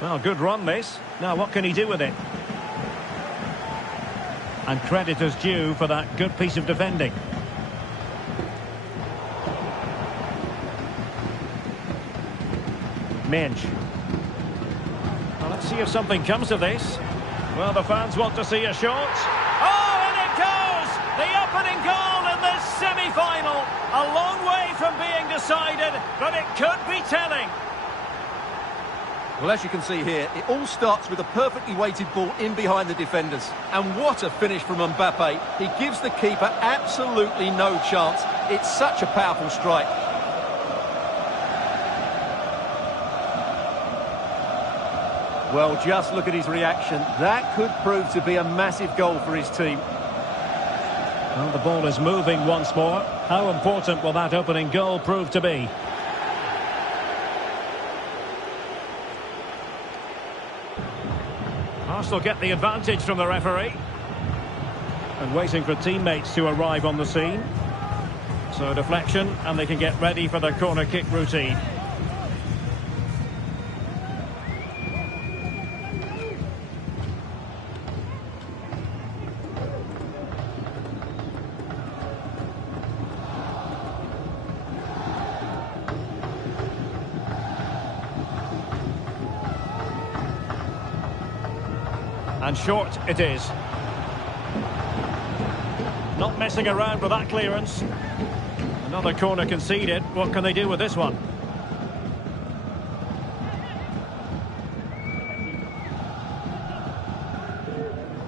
Well, good run this. Now what can he do with it? And credit is due for that good piece of defending. Minge. Well, let's see if something comes of this. Well, the fans want to see a shot. Oh, and it goes! The opening goal in this semi-final. A long way from being decided, but it could be telling. Well, as you can see here, it all starts with a perfectly weighted ball in behind the defenders. And what a finish from Mbappe. He gives the keeper absolutely no chance. It's such a powerful strike. Well, just look at his reaction. That could prove to be a massive goal for his team. Well, the ball is moving once more. How important will that opening goal prove to be? Arsenal get the advantage from the referee. And waiting for teammates to arrive on the scene. So deflection, and they can get ready for the corner kick routine. And short it is. Not messing around with that clearance. Another corner conceded. What can they do with this one?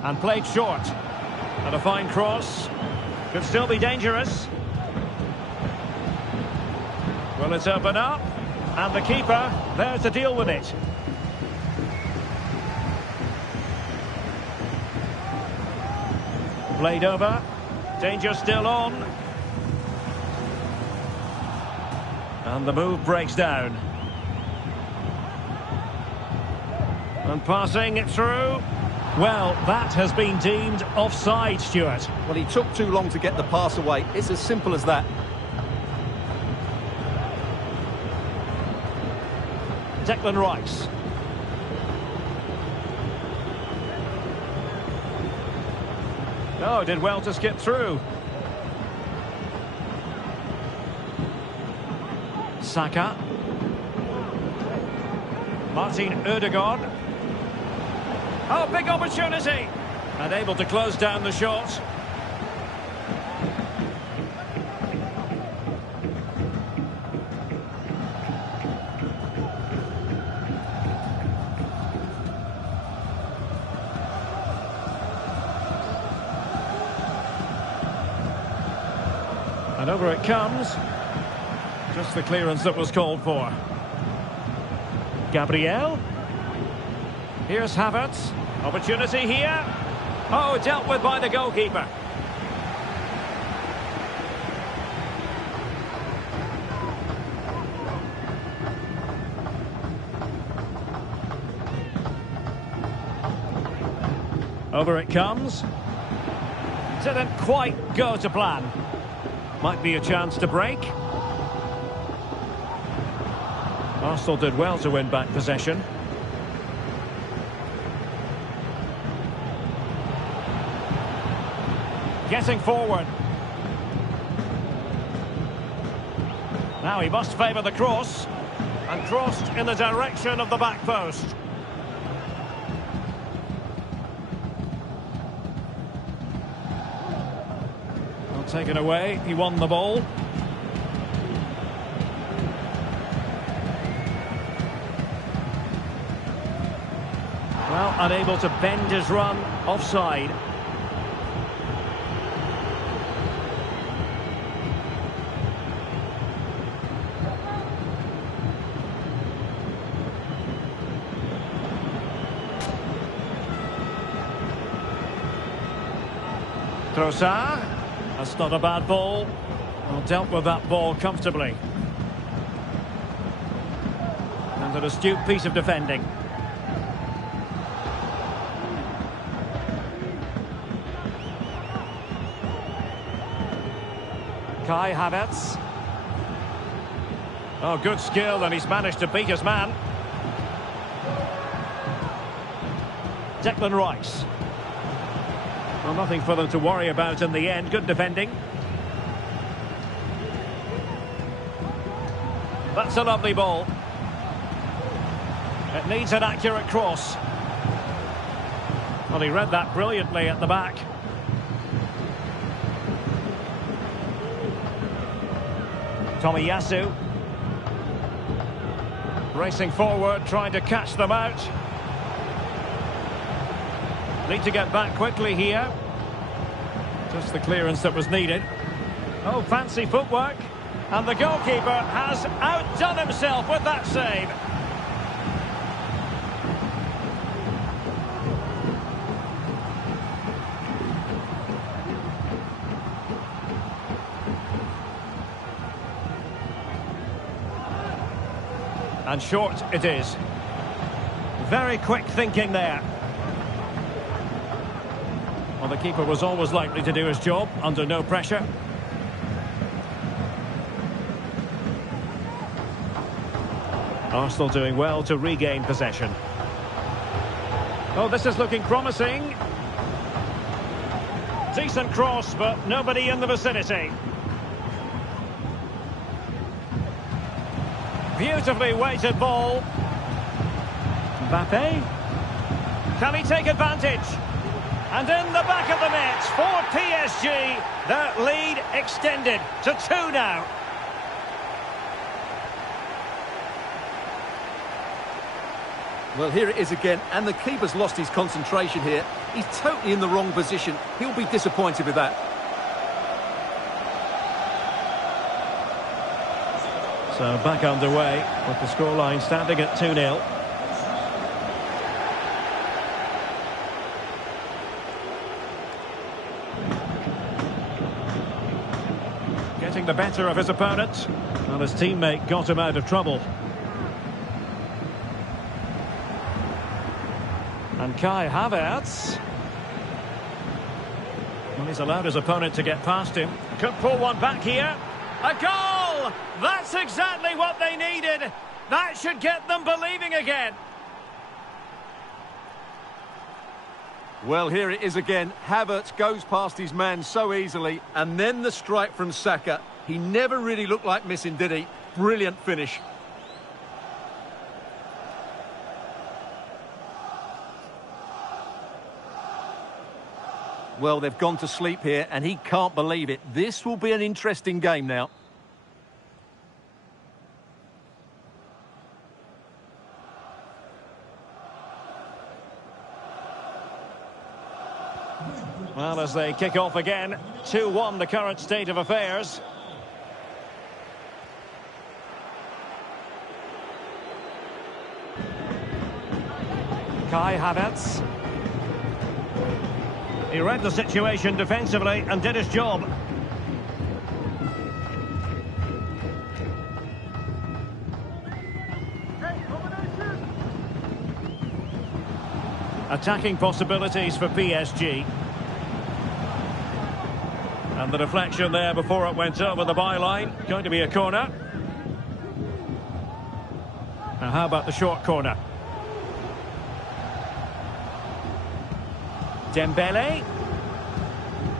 And played short. And a fine cross. Could still be dangerous. Will it open up? And the keeper there to deal with it. Played over. Danger still on. And the move breaks down. And passing it through. Well, that has been deemed offside, Stuart. Well, he took too long to get the pass away. It's as simple as that. Declan Rice. Oh, did well to skip through. Saka. Martin Ødegaard. Oh, big opportunity. And able to close down the shot. And over it comes. Just the clearance that was called for. Gabriel. Here's Havertz. Opportunity here. Oh, dealt with by the goalkeeper. Over it comes. Didn't quite go to plan. Might be a chance to break. Arsenal did well to win back possession. Getting forward. Now he must favour the cross. And crossed in the direction of the back post. Well, taken away, he won the ball. Well, unable to bend his run, offside. Trossard, that's not a bad ball. Well, dealt with that ball comfortably. And an astute piece of defending. Kai Havertz. Oh, good skill, and he's managed to beat his man. Declan Rice. Well, nothing for them to worry about in the end. Good defending. That's a lovely ball. It needs an accurate cross. Well, he read that brilliantly at the back. Tomiyasu. Racing forward, trying to catch them out. Need to get back quickly here. Just the clearance that was needed. Oh, fancy footwork. And the goalkeeper has outdone himself with that save. And short it is. Very quick thinking there. Well, the keeper was always likely to do his job under no pressure. Arsenal doing well to regain possession. Oh, this is looking promising. Decent cross, but nobody in the vicinity. Beautifully weighted ball. Mbappe. Can he take advantage? And in the back of the net for PSG. That lead extended to 2 now. Well, here it is again, and the keeper's lost his concentration here. He's totally in the wrong position. He'll be disappointed with that. So back underway with the scoreline standing at 2-0. Getting the better of his opponent. And his teammate got him out of trouble. And Kai Havertz. Well, he's allowed his opponent to get past him. Could pull one back here. A goal! That's exactly what they needed. That should get them believing again. Well, here it is again. Havertz goes past his man so easily. And then the strike from Saka. He never really looked like missing, did he? Brilliant finish. Well, they've gone to sleep here, and he can't believe it. This will be an interesting game now. Well, as they kick off again, 2-1 the current state of affairs. Kai Havertz. He read the situation defensively and did his job. Attacking possibilities for PSG. And the deflection there before it went over the byline. Going to be a corner. Now how about the short corner? Dembele.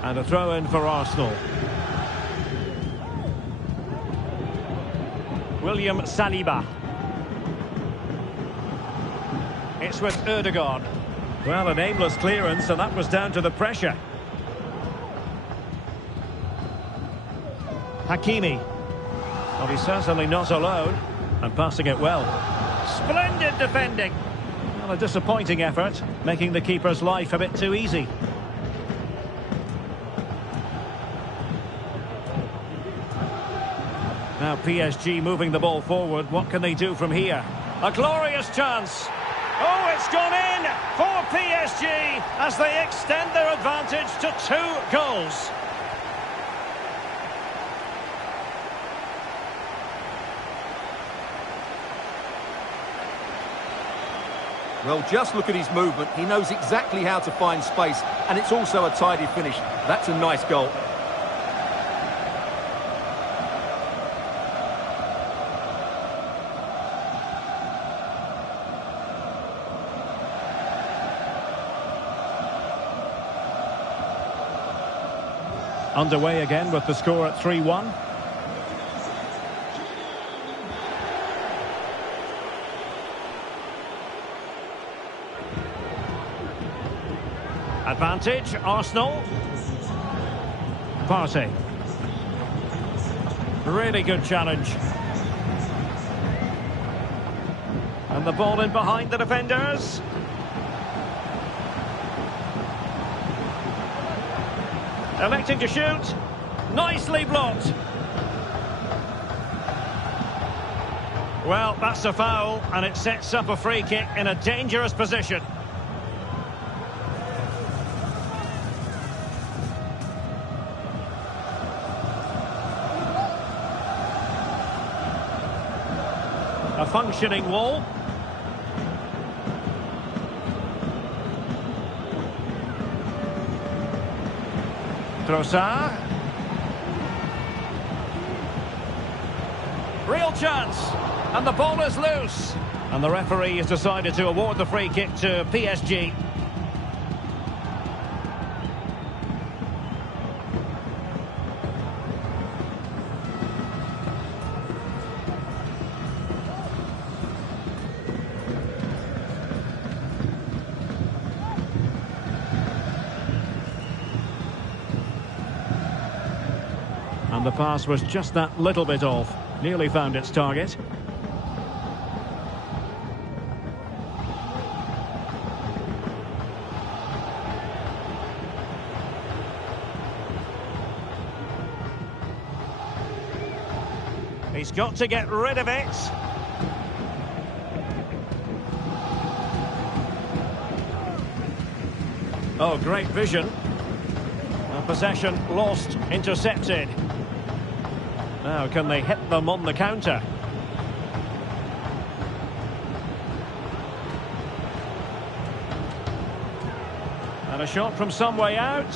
And a throw-in for Arsenal. William Saliba. It's with Ødegaard. Well, an aimless clearance, and that was down to the pressure. Hakimi. Well, he's certainly not alone. And passing it well. Splendid defending. Well, a disappointing effort, making the keeper's life a bit too easy. Now PSG moving the ball forward. What can they do from here? A glorious chance. Oh, it's gone in for PSG as they extend their advantage to 2 goals. Well, just look at his movement. He knows exactly how to find space, and it's also a tidy finish. That's a nice goal. Underway again with the score at 3-1. Advantage, Arsenal. Partey. Really good challenge. And the ball in behind the defenders. Electing to shoot. Nicely blocked. Well, that's a foul, and it sets up a free kick in a dangerous position. A functioning wall. Trossard. Real chance. And the ball is loose. And the referee has decided to award the free kick to PSG. And the pass was just that little bit off. Nearly found its target. He's got to get rid of it. Oh, great vision. Possession lost, intercepted. Now, can they hit them on the counter? And a shot from some way out.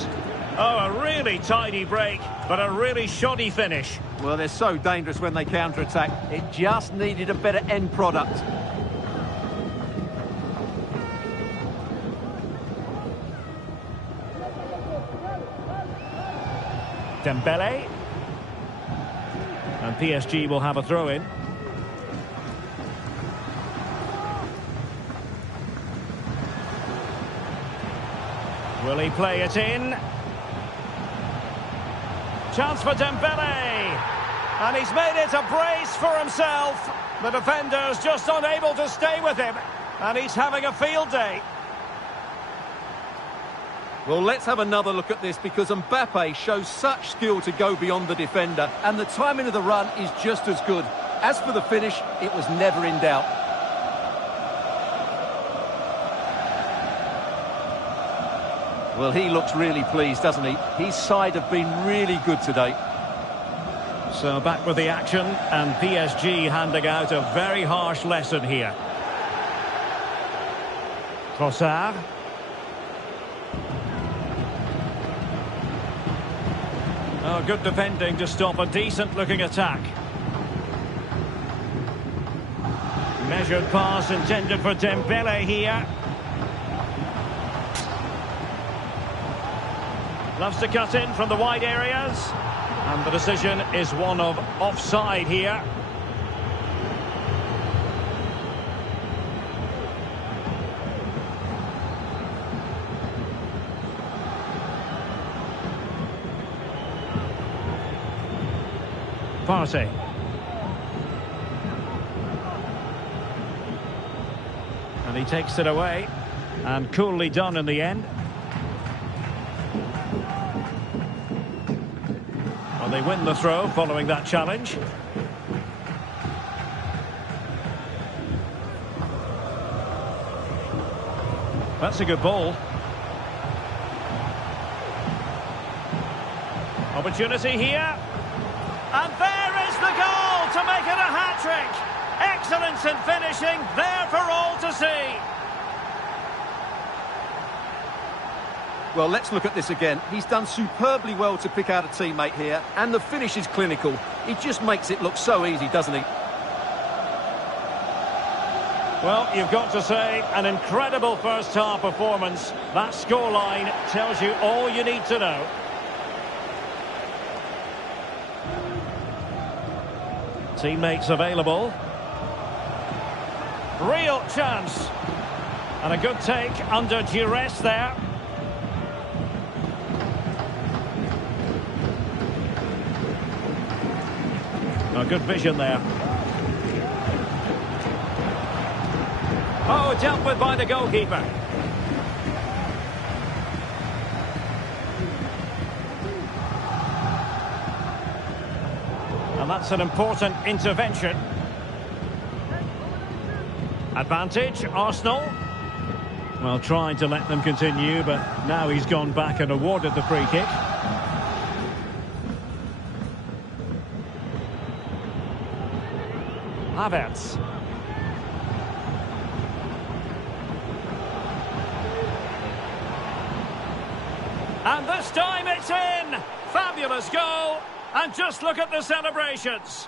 Oh, a really tidy break, but a really shoddy finish. Well, they're so dangerous when they counter-attack. It just needed a better end product. Dembele. And PSG will have a throw-in. Will he play it in? Chance for Dembele. And he's made it a brace for himself. The defender's just unable to stay with him. And he's having a field day. Well, let's have another look at this because Mbappe shows such skill to go beyond the defender, and the timing of the run is just as good. As for the finish, it was never in doubt. Well, he looks really pleased, doesn't he? His side have been really good today. So back with the action, and PSG handing out a very harsh lesson here. Trossard. Oh, good defending to stop a decent-looking attack. Measured pass intended for Dembele here. Loves to cut in from the wide areas. And the decision is one of offside here. Partey. And he takes it away. And coolly done in the end. Well, they win the throw following that challenge. That's a good ball. Opportunity here. And there is the goal to make it a hat-trick. Excellence in finishing, there for all to see. Well, let's look at this again. He's done superbly well to pick out a teammate here, and the finish is clinical. He just makes it look so easy, doesn't he? Well, you've got to say, an incredible first-half performance. That scoreline tells you all you need to know. Teammates available. Real chance. And a good take under duress there. Oh, good vision there. Oh, dealt with by the goalkeeper. And that's an important intervention. Advantage, Arsenal. Well, trying to let them continue, but now he's gone back and awarded the free kick. Havertz. And this time it's in! Fabulous goal! And just look at the celebrations!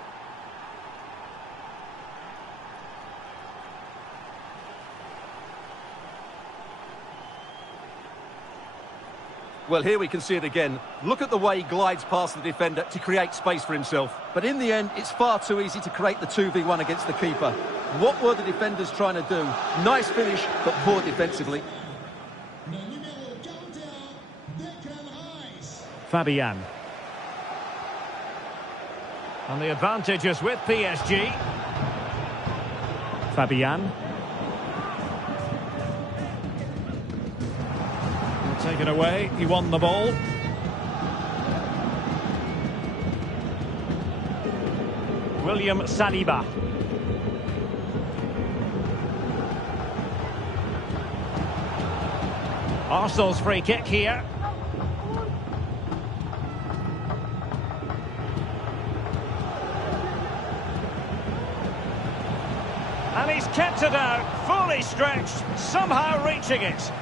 Well, here we can see it again. Look at the way he glides past the defender to create space for himself. But in the end, it's far too easy to create the 2v1 against the keeper. What were the defenders trying to do? Nice finish, but poor defensively. Fabian. And the advantage is with PSG. Fabian. Taken away, he won the ball. William Saliba. Arsenal's free kick here. And he's kept it out, fully stretched, somehow reaching it.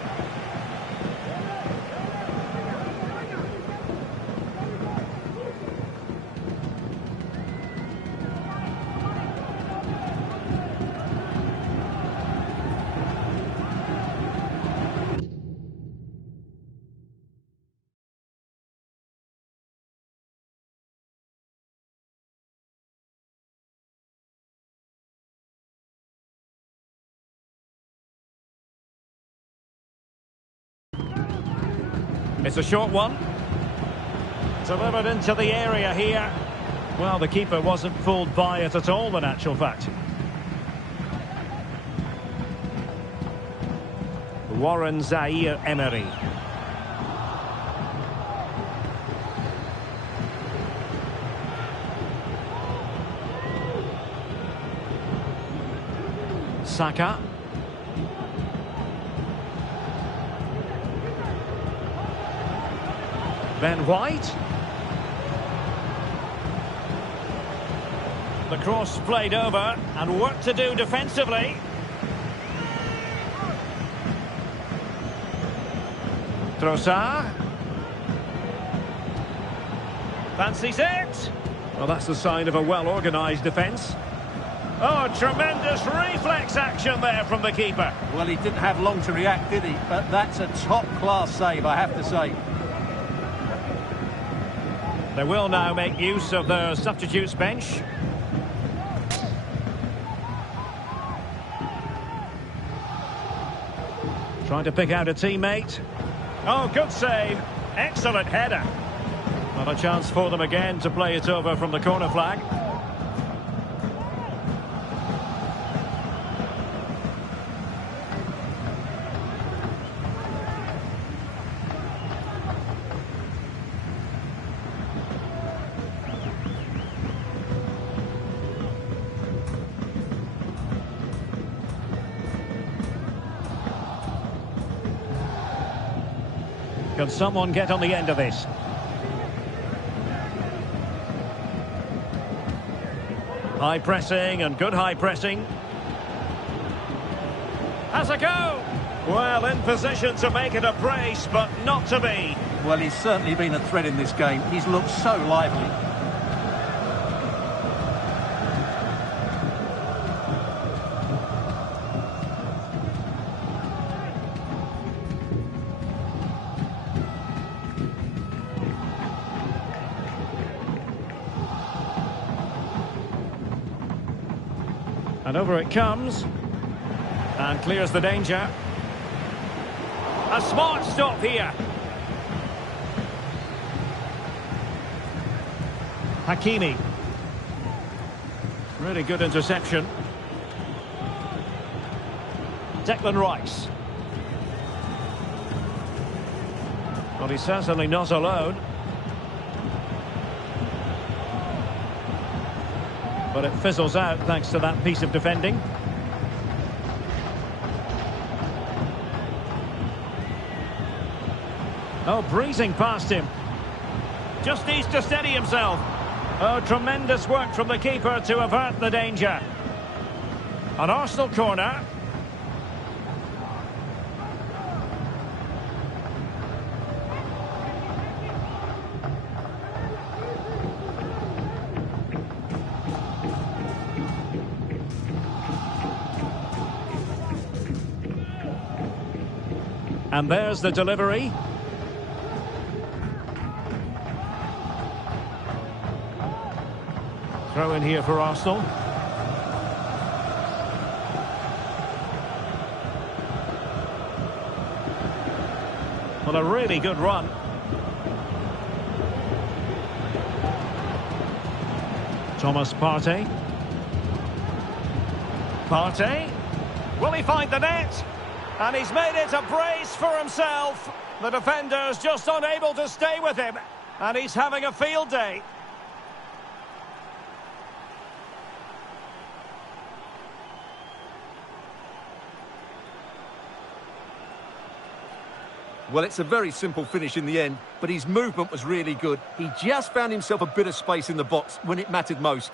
It's a short one. Delivered into the area here. Well, the keeper wasn't fooled by it at all, in actual fact. Warren Zaïre-Emery. Saka. Ben White. The cross played over and work to do defensively. Trossard. Fancies it. Well, that's the sign of a well-organised defence. Oh, tremendous reflex action there from the keeper. Well, he didn't have long to react, did he? But that's a top-class save, I have to say. They will now make use of their substitutes bench. Trying to pick out a teammate. Oh, good save. Excellent header. Not a chance for them again to play it over from the corner flag. Can someone get on the end of this? High pressing and good high pressing. Has a go! Well, in position to make it a brace, but not to be. Well, he's certainly been a threat in this game. He's looked so lively. And over it comes. And clears the danger. A smart stop here. Hakimi. Really good interception. Declan Rice. Well, he's certainly not alone. But it fizzles out thanks to that piece of defending. Oh, breezing past him. Just needs to steady himself. Oh, tremendous work from the keeper to avert the danger. An Arsenal corner. And there's the delivery. Throw in here for Arsenal. Well, a really good run. Thomas Partey. Partey. Will he find the net? And he's made it a brace for himself. The defender's just unable to stay with him. And he's having a field day. Well, it's a very simple finish in the end, but his movement was really good. He just found himself a bit of space in the box when it mattered most.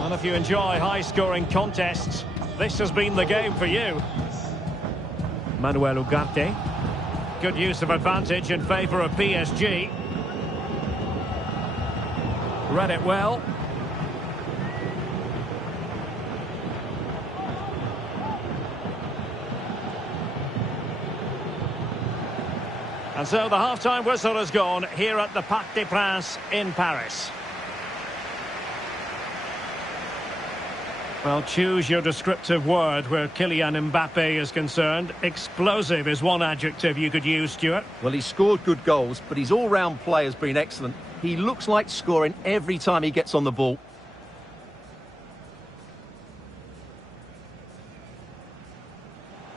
And if you enjoy high-scoring contests, this has been the game for you. Manuel Ugarte. Good use of advantage in favour of PSG. Read it well. And so the half-time whistle has gone here at the Parc des Princes in Paris. Well, choose your descriptive word where Kylian Mbappe is concerned. Explosive is one adjective you could use, Stuart. Well, he's scored good goals, but his all-round play has been excellent. He looks like scoring every time he gets on the ball.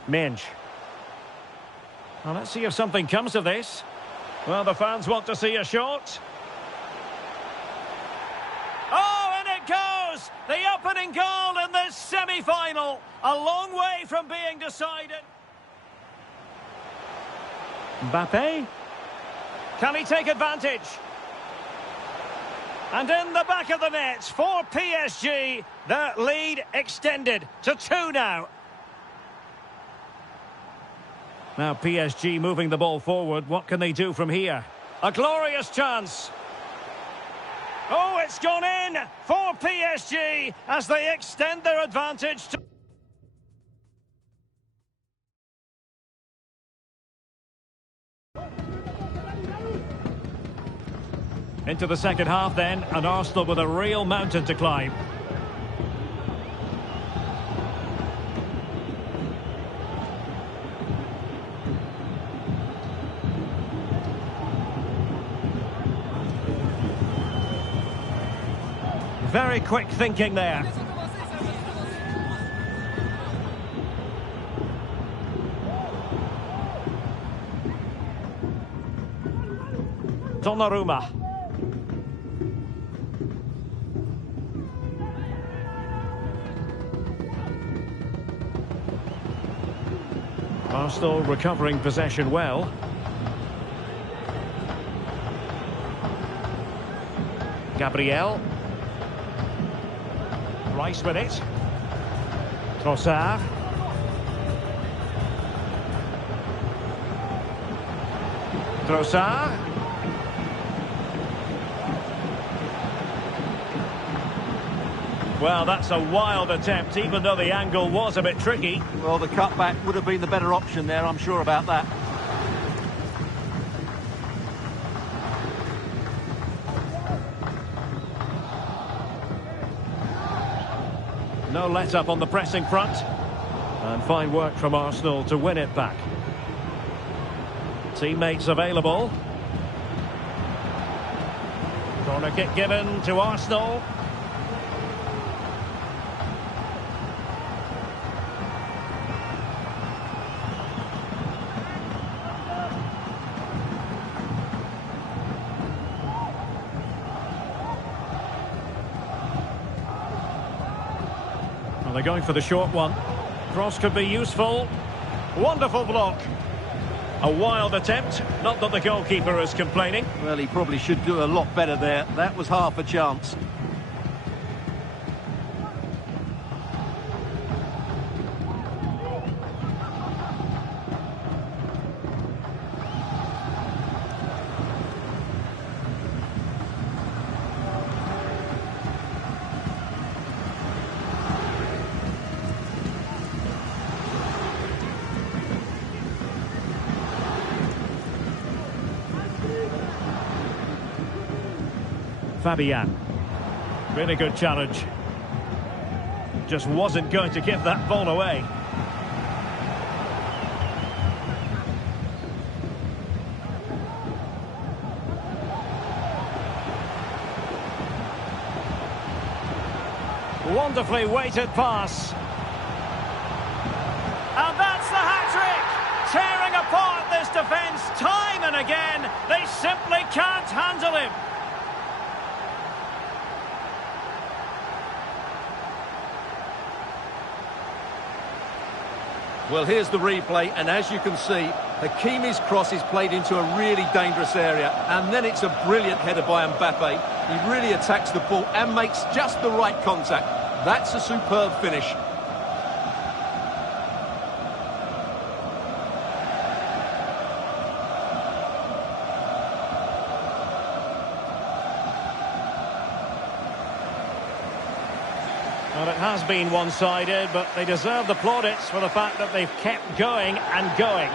Minge. Well, let's see if something comes of this. Well, the fans want to see a shot. Oh, and it goes! The opening goal in this semi-final. A long way from being decided. Mbappe. Can he take advantage? And in the back of the net for PSG, their lead extended to 2 now. Now PSG moving the ball forward. What can they do from here? A glorious chance. Oh, it's gone in for PSG as they extend their advantage to... Into the second half then, and Arsenal with a real mountain to climb. Very quick thinking there. Donnarumma. Arsenal recovering possession well. Gabriel. Rice with it. Trossard. Trossard. Well, that's a wild attempt, even though the angle was a bit tricky. Well, the cutback would have been the better option there, I'm sure about that. No let-up on the pressing front. And fine work from Arsenal to win it back. Teammates available. Corner kick given to Arsenal. Well, they're going for the short one. Cross could be useful. Wonderful block. A wild attempt. Not that the goalkeeper is complaining. Well, he probably should do a lot better there. That was half a chance. Fabian. Really good challenge. Just wasn't going to give that ball away. Wonderfully weighted pass. And that's the hat-trick! Tearing apart this defence time and again. They simply can't handle him. Well, here's the replay, and as you can see, Hakimi's cross is played into a really dangerous area, and then it's a brilliant header by Mbappe. He really attacks the ball and makes just the right contact. That's a superb finish. Well, it has been one-sided, but they deserve the plaudits for the fact that they've kept going and going.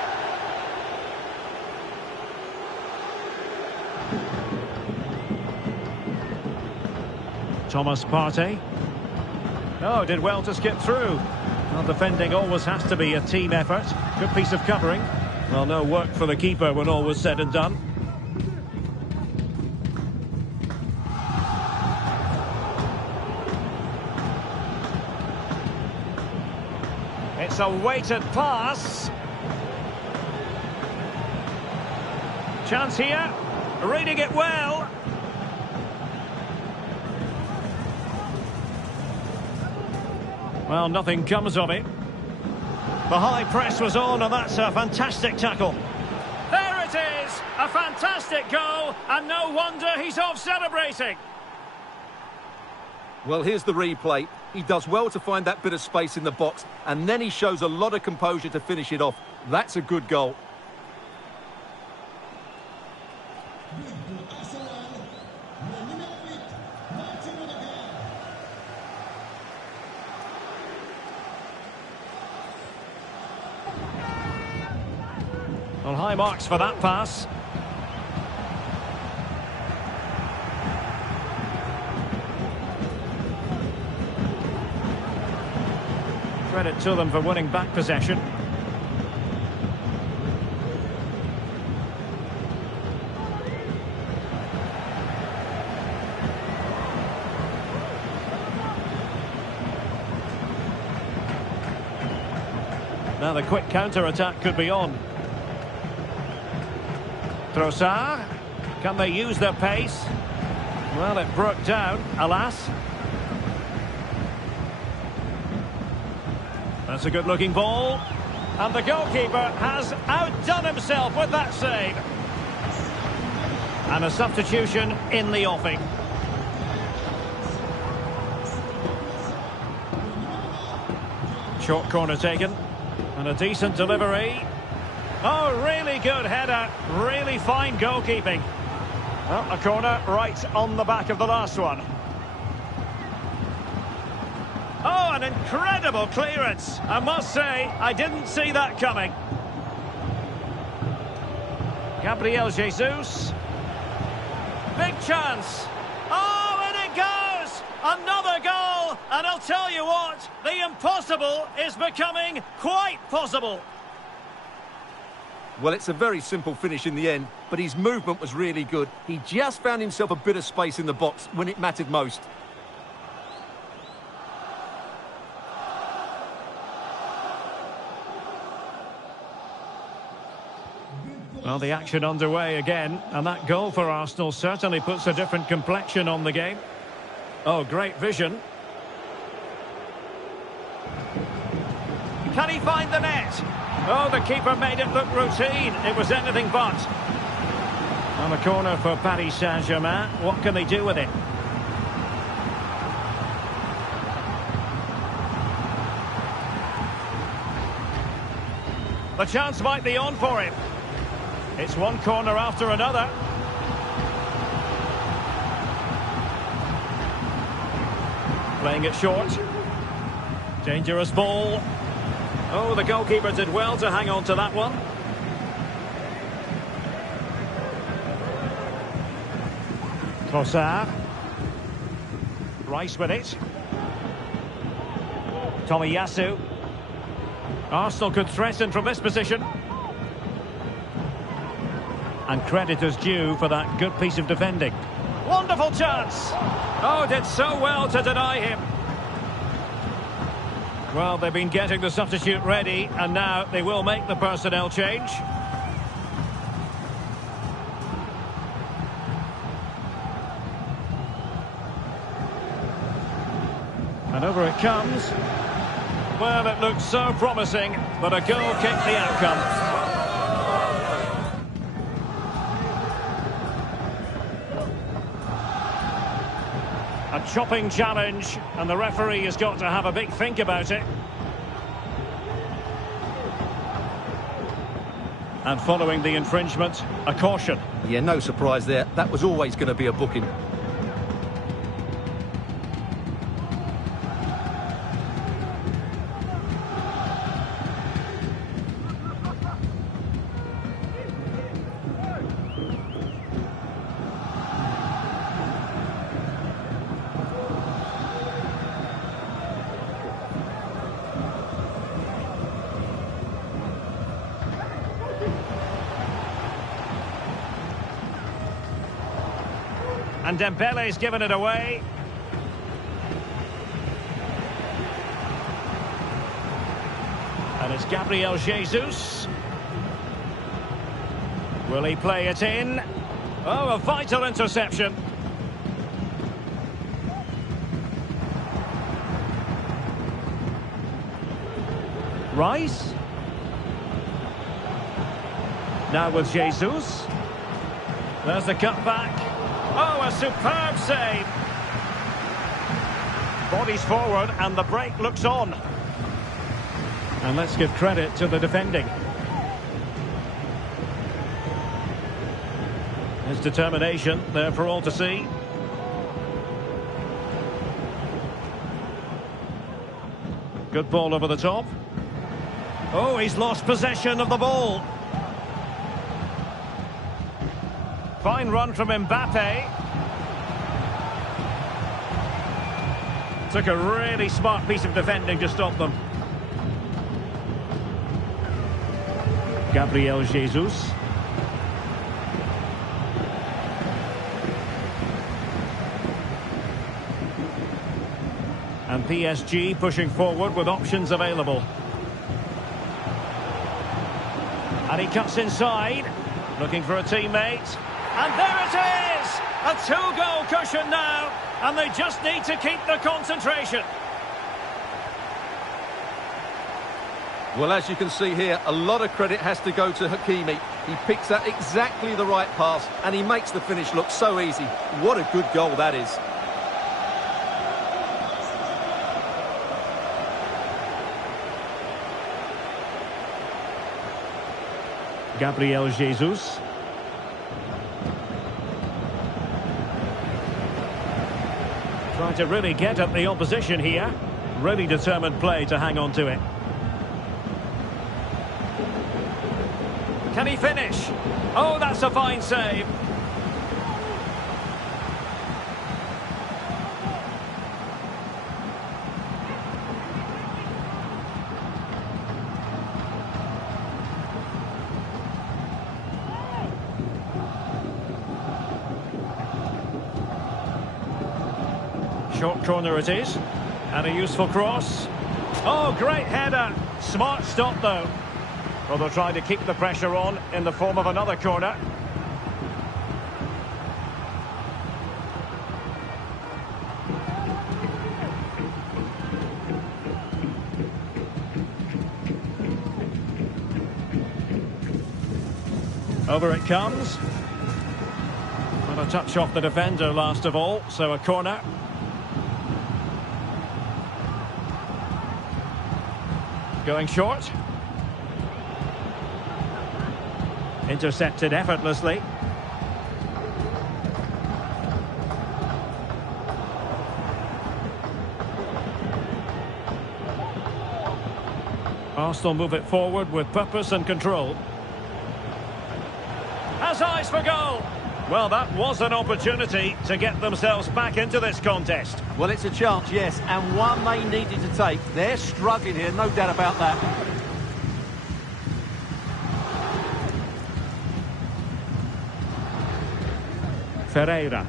Thomas Partey. Oh, did well to skip through. Well, defending always has to be a team effort. Good piece of covering. Well, no work for the keeper when all was said and done. It's a weighted pass. Chance here. Reading it well. Well, nothing comes of it. The high press was on, and that's a fantastic tackle. There it is! A fantastic goal, and no wonder he's off celebrating. Well, here's the replay. He does well to find that bit of space in the box, and then he shows a lot of composure to finish it off. That's a good goal. Well, high marks for that pass. Credit to them for winning back possession. Now the quick counter-attack could be on. Trossard. Can they use their pace? Well, it broke down, alas. That's a good-looking ball. And the goalkeeper has outdone himself with that save. And a substitution in the offing. Short corner taken. And a decent delivery. Oh, really good header. Really really fine goalkeeping. Well, a corner right on the back of the last one. Oh, an incredible clearance. I must say, I didn't see that coming. Gabriel Jesus. Big chance. Oh, and it goes! Another goal! And I'll tell you what, the impossible is becoming quite possible. Well, it's a very simple finish in the end, but his movement was really good. He just found himself a bit of space in the box when it mattered most. Well, the action underway again, and that goal for Arsenal certainly puts a different complexion on the game. Oh, great vision. Can he find the net? Oh, the keeper made it look routine. It was anything but. On the corner for Paris Saint-Germain. What can they do with it? The chance might be on for him. It's one corner after another. Playing it short. Dangerous ball. Oh, the goalkeeper did well to hang on to that one. Trossard. Rice with it. Tomiyasu. Arsenal could threaten from this position. And credit is due for that good piece of defending. Wonderful chance! Oh, did so well to deny him. Well, they've been getting the substitute ready, and now they will make the personnel change. And over it comes. Well, it looked so promising, but a goal kicked the outcome. A chopping challenge, and the referee has got to have a big think about it. And following the infringement, a caution. Yeah, no surprise there. That was always going to be a booking. And Dembele's given it away. And it's Gabriel Jesus. Will he play it in? Oh, a vital interception. Rice. Now with Jesus. There's the cutback. Oh, a superb save. Bodies forward and the break looks on. And let's give credit to the defending. His determination there for all to see. Good ball over the top. Oh, he's lost possession of the ball. Fine run from Mbappe. Took a really smart piece of defending to stop them. Gabriel Jesus. And PSG pushing forward with options available. And he cuts inside, looking for a teammate. And there it is! A two-goal cushion now, and they just need to keep the concentration. Well, as you can see here, a lot of credit has to go to Hakimi. He picks out exactly the right pass, and he makes the finish look so easy. What a good goal that is. Gabriel Jesus. Trying to really get at the opposition here. Really determined play to hang on to it. Can he finish? Oh, that's a fine save. Short corner it is. And a useful cross. Oh, great header. Smart stop, though. Well, they'll try to keep the pressure on in the form of another corner. Over it comes. And a touch off the defender last of all, so a corner. Going short. Intercepted effortlessly. Arsenal move it forward with purpose and control. Has eyes for goal. Well, that was an opportunity to get themselves back into this contest. Well, it's a chance, yes, and one they needed to take. They're struggling here, no doubt about that. Ferreira.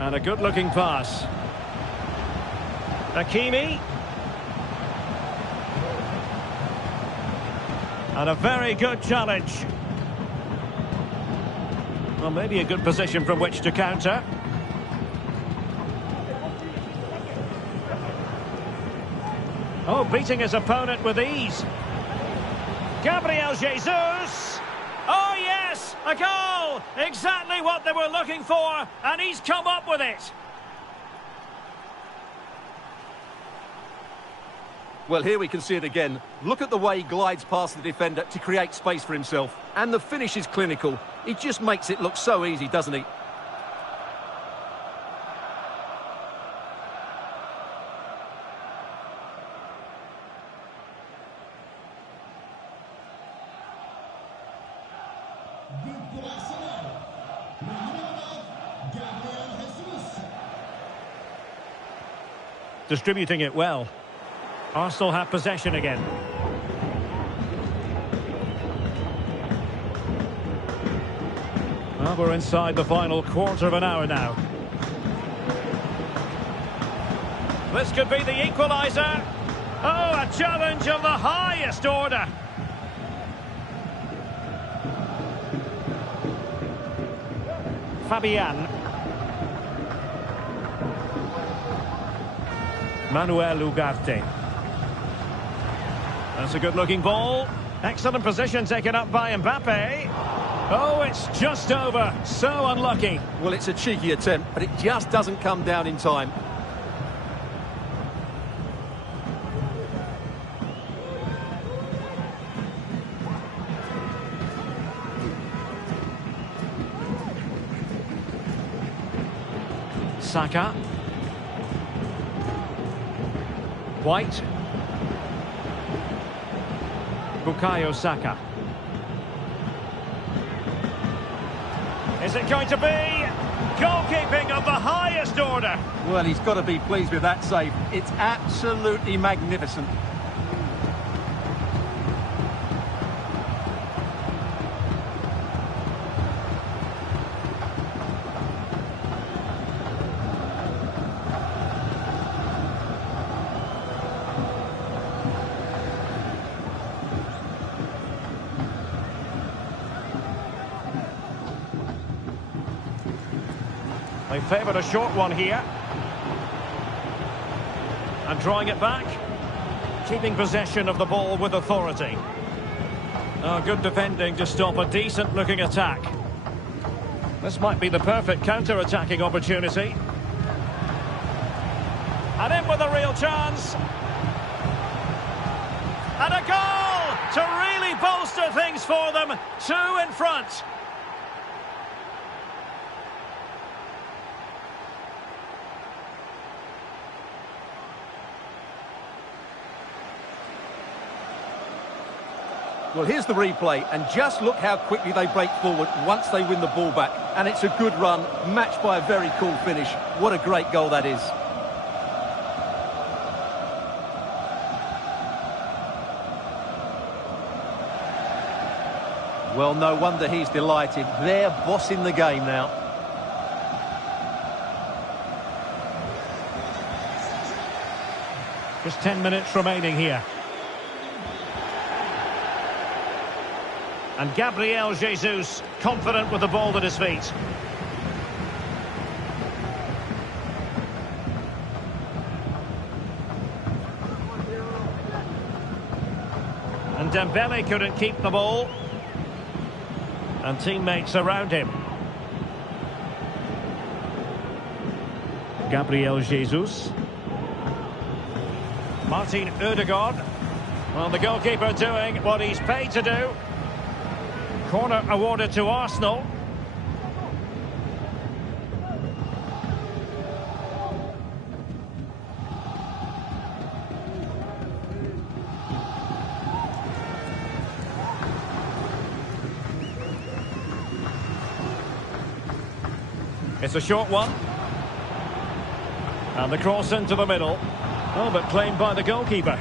And a good-looking pass. Hakimi. And a very good challenge. Well, maybe a good position from which to counter. Oh, beating his opponent with ease. Gabriel Jesus. Oh, yes, a goal. Exactly what they were looking for, and he's come up with it. Well, here we can see it again. Look at the way he glides past the defender to create space for himself. And the finish is clinical. He just makes it look so easy, doesn't he? Distributing it well. Arsenal have possession again. Well, we're inside the final quarter of an hour now. This could be the equaliser. Oh, a challenge of the highest order. Fabian. Manuel Ugarte. That's a good-looking ball. Excellent position taken up by Mbappe. Oh, it's just over. So unlucky. Well, it's a cheeky attempt, but it just doesn't come down in time. Saka. White. Bukayo Saka. Is it going to be goalkeeping of the highest order? Well, he's got to be pleased with that save. It's absolutely magnificent. They favoured a short one here. And drawing it back. Keeping possession of the ball with authority. Oh, good defending to stop a decent-looking attack. This might be the perfect counter-attacking opportunity. And in with a real chance. And a goal to really bolster things for them. 2 in front. Well, here's the replay, and just look how quickly they break forward once they win the ball back. And it's a good run, matched by a very cool finish. What a great goal that is. Well, no wonder he's delighted. They're bossing the game now. Just 10 minutes remaining here. And Gabriel Jesus, confident with the ball at his feet. And Dembele couldn't keep the ball. And teammates around him. Gabriel Jesus. Martin Ødegaard. Well, the goalkeeper doing what he's paid to do. Corner awarded to Arsenal. It's a short one. And the cross into the middle. Oh, but claimed by the goalkeeper.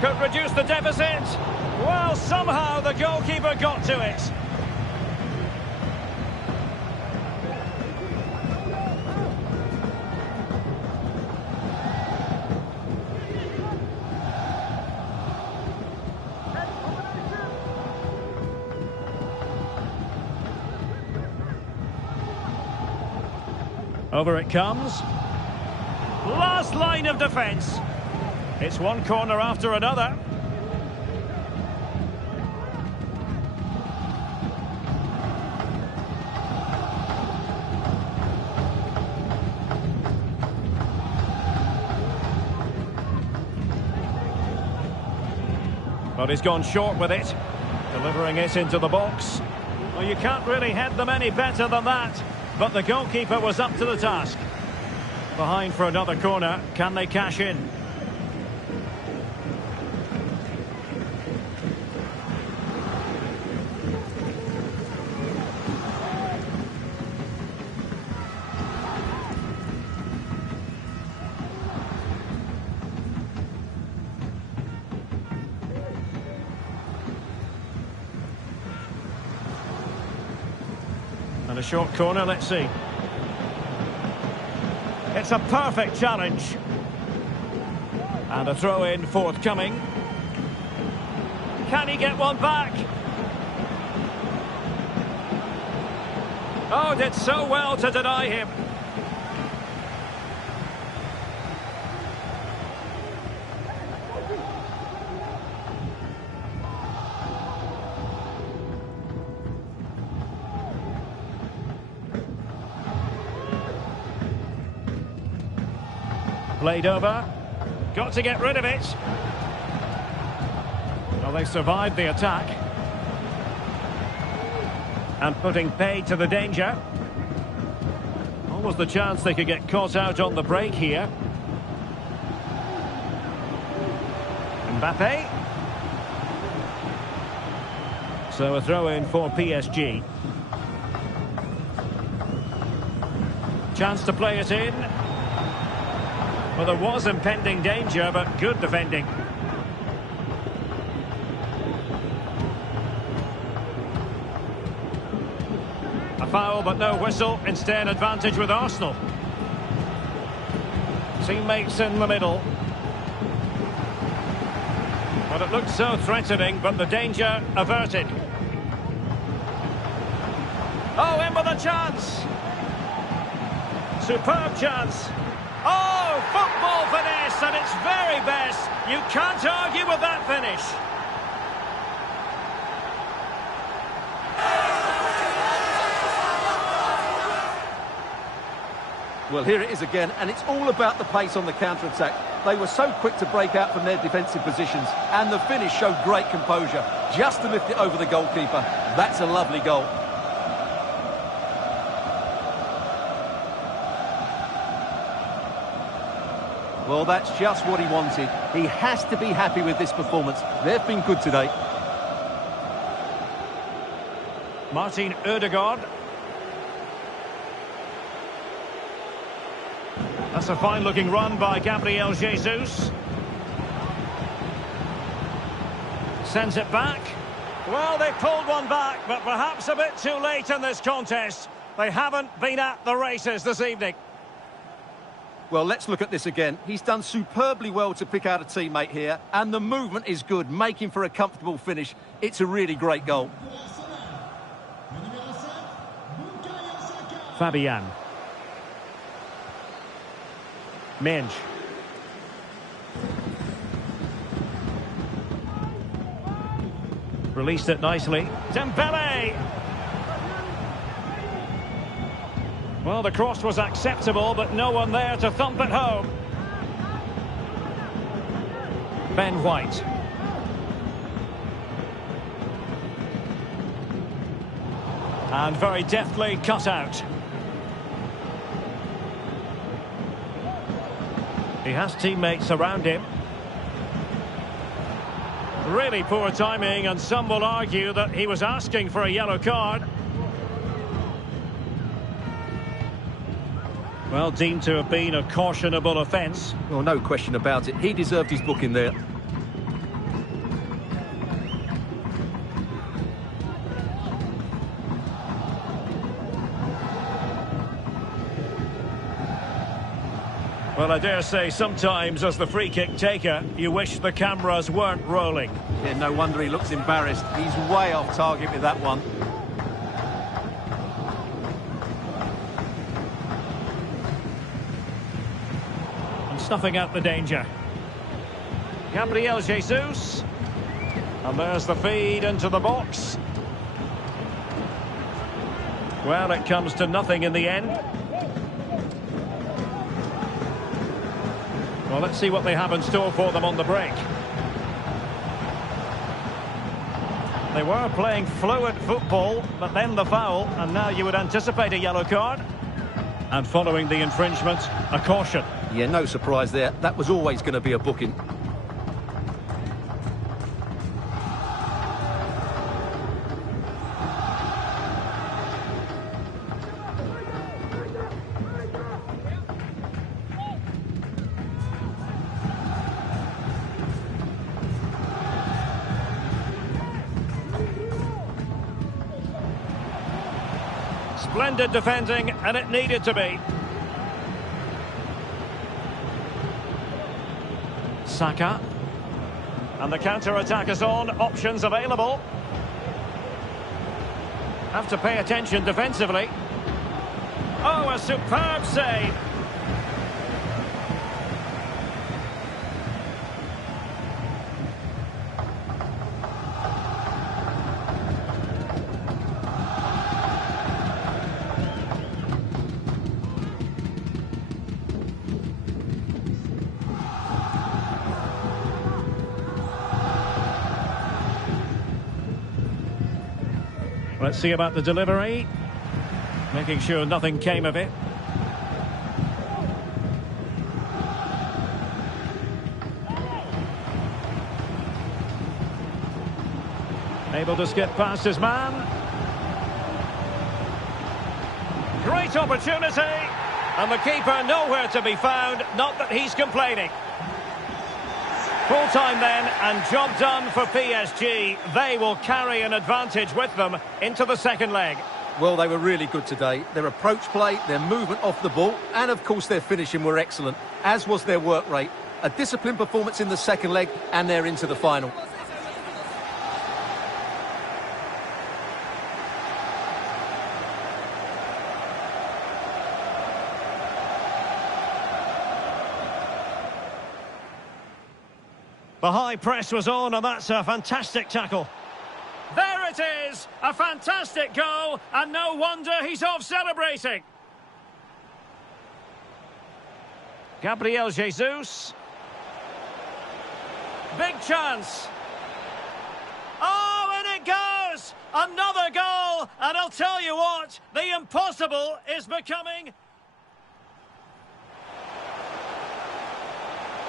Could reduce the deficit. Well, somehow the goalkeeper got to it. Over it comes. Last line of defence. It's one corner after another. But he's gone short with it, delivering it into the box. Well, you can't really head them any better than that. But the goalkeeper was up to the task. Behind for another corner. Can they cash in? And a short corner, let's see. It's a perfect challenge. And a throw-in forthcoming. Can he get one back? Oh, did so well to deny him. Played over. Got to get rid of it. Well, they survived the attack. And putting paid to the danger. Almost the chance they could get caught out on the break here. Mbappe. So a throw-in for PSG. Chance to play it in. Well, there was impending danger, but good defending. A foul, but no whistle. Instead, advantage with Arsenal. Teammates in the middle. But it looked so threatening, but the danger averted. Oh, in with a chance. Superb chance. Oh, football finesse at its very best. You can't argue with that finish. Well, here it is again, and it's all about the pace on the counter-attack. They were so quick to break out from their defensive positions, and the finish showed great composure, just to lift it over the goalkeeper. That's a lovely goal. Well, that's just what he wanted. He has to be happy with this performance. They've been good today. Martin Ødegaard. That's a fine-looking run by Gabriel Jesus. Sends it back. Well, they pulled one back, but perhaps a bit too late in this contest. They haven't been at the races this evening. Well, let's look at this again. He's done superbly well to pick out a teammate here, and the movement is good, making for a comfortable finish. It's a really great goal. Fabian. Minge. Released it nicely. Dembele! Well, the cross was acceptable, but no one there to thump it home. Ben White. And very deftly cut out. He has teammates around him. Really poor timing, and some will argue that he was asking for a yellow card. Well, deemed to have been a cautionable offence. Well, no question about it. He deserved his booking there. Well, I dare say sometimes as the free kick taker, you wish the cameras weren't rolling. Yeah, no wonder he looks embarrassed. He's way off target with that one. And snuffing out the danger. Gabriel Jesus. And there's the feed into the box. Well, it comes to nothing in the end. Well, let's see what they have in store for them on the break. They were playing fluid football, but then the foul, and now you would anticipate a yellow card. And following the infringement, a caution. Yeah, no surprise there. That was always going to be a booking. Splendid defending, and it needed to be. Saka. And the counter-attack is on. Options available. Have to pay attention defensively. Oh, a superb save. Let's see about the delivery. Making sure nothing came of it. Able to skip past his man. Great opportunity. And the keeper nowhere to be found. Not that he's complaining. Full time then, and job done for PSG. They will carry an advantage with them into the second leg. Well, they were really good today. Their approach play, their movement off the ball, and of course their finishing were excellent, as was their work rate. A disciplined performance in the second leg, and they're into the final. The high press was on, and that's a fantastic tackle. There it is! A fantastic goal, and no wonder he's off celebrating. Gabriel Jesus. Big chance. Oh, and it goes! Another goal, and I'll tell you what, the impossible is becoming...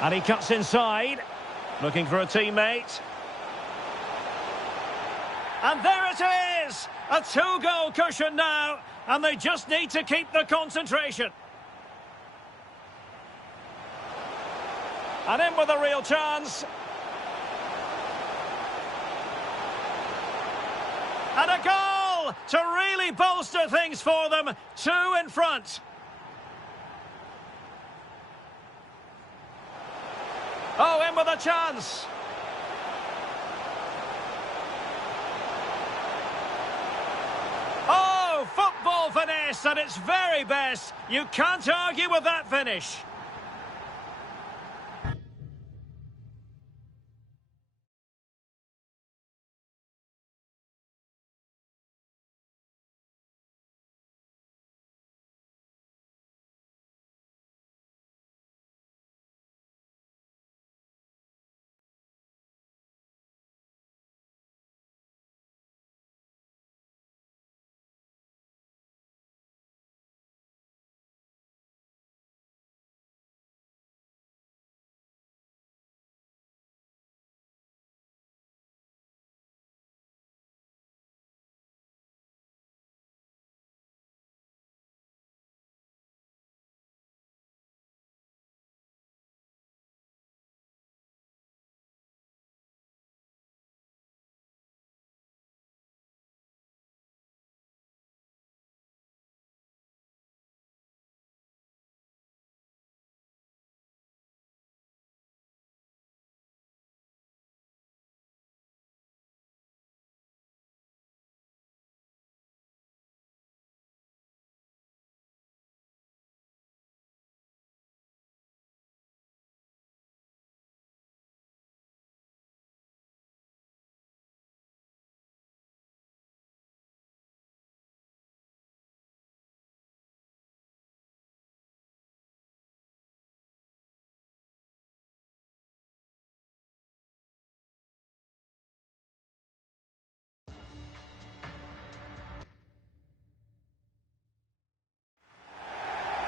And he cuts inside, looking for a teammate. And there it is! A two-goal cushion now, and they just need to keep the concentration. And in with a real chance. And a goal to really bolster things for them. 2 in front. Oh, in with a chance. Oh, football finesse at its very best. You can't argue with that finish.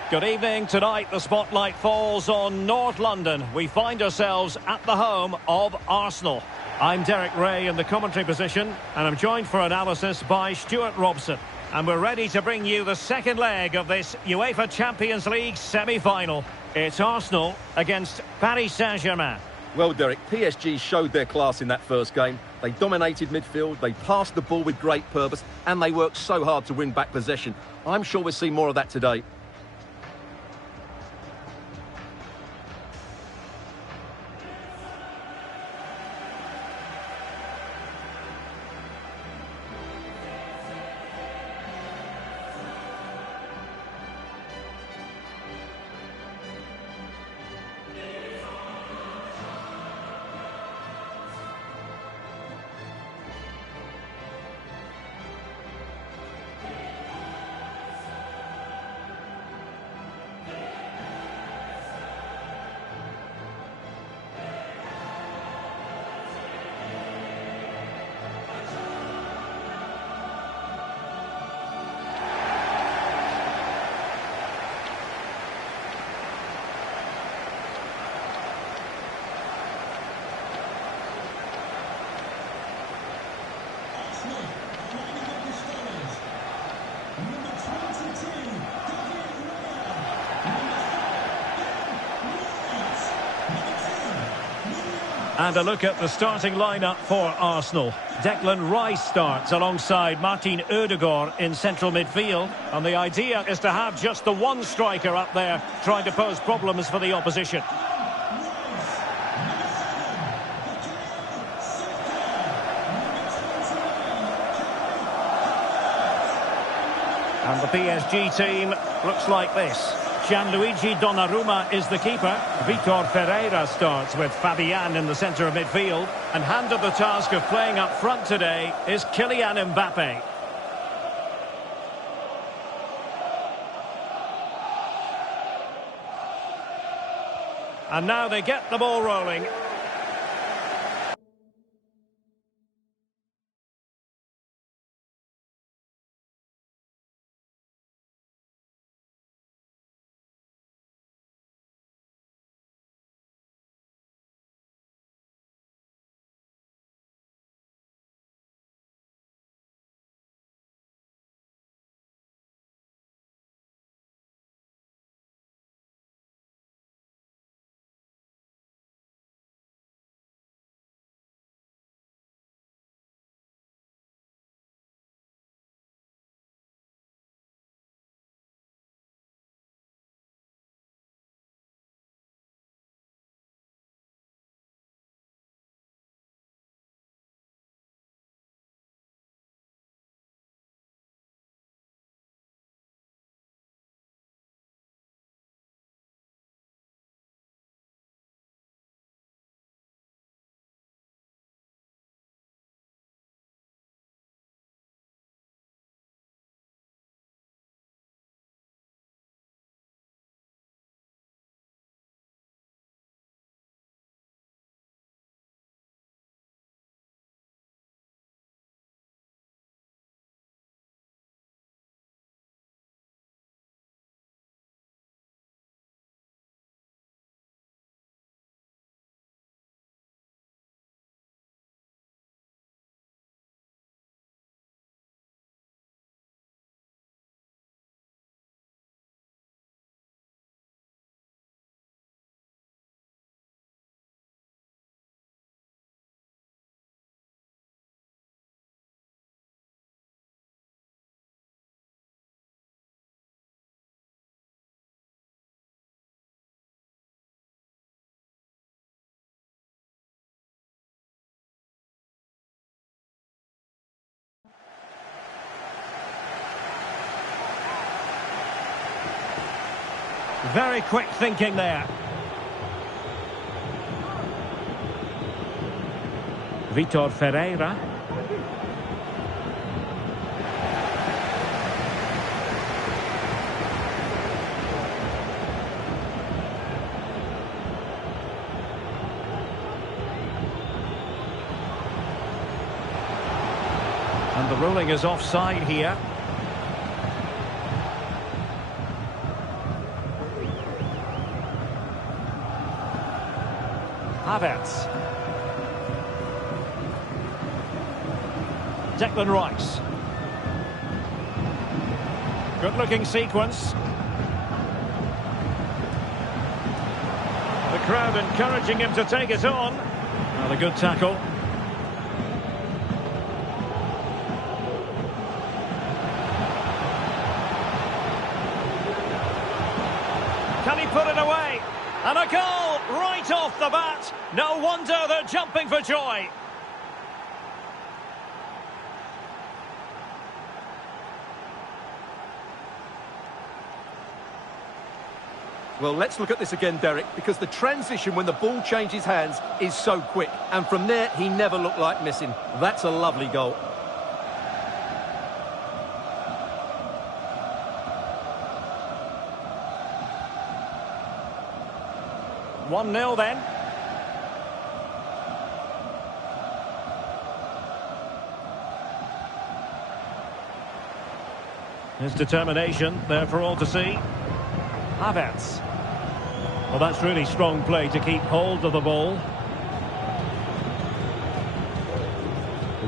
Good evening. Tonight the spotlight falls on North London. We find ourselves at the home of Arsenal. I'm Derek Ray in the commentary position, and I'm joined for analysis by Stuart Robson. And we're ready to bring you the second leg of this UEFA Champions League semi-final. It's Arsenal against Paris Saint-Germain. Well, Derek, PSG showed their class in that first game. They dominated midfield, they passed the ball with great purpose, and they worked so hard to win back possession. I'm sure we'll see more of that today. And a look at the starting lineup for Arsenal. Declan Rice starts alongside Martin Ødegaard in central midfield. And the idea is to have just the one striker up there trying to pose problems for the opposition. And the PSG team looks like this. Gianluigi Donnarumma is the keeper. Vitor Ferreira starts with Fabian in the centre of midfield. And handed the task of playing up front today is Kylian Mbappe. And now they get the ball rolling. Very quick thinking there. Vitor Ferreira. And the ruling is offside here. Havertz. Declan Rice. Good-looking sequence. The crowd encouraging him to take it on. Well, a good tackle. Can he put it away? And a goal right off the bat. No wonder they're jumping for joy. Well, let's look at this again, Derek, because the transition when the ball changes hands is so quick. And from there, he never looked like missing. That's a lovely goal. One 0 then. His determination there for all to see. Havertz. Well, that's really strong play to keep hold of the ball.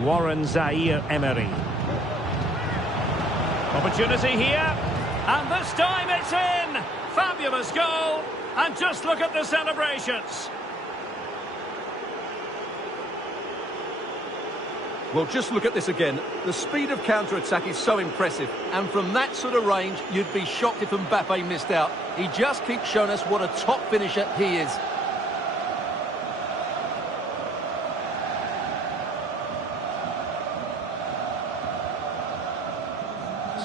Warren Zaire-Emery. Opportunity here. And this time it's in. Fabulous goal. And just look at the celebrations. Well, just look at this again. The speed of counter-attack is so impressive. And from that sort of range, you'd be shocked if Mbappe missed out. He just keeps showing us what a top finisher he is.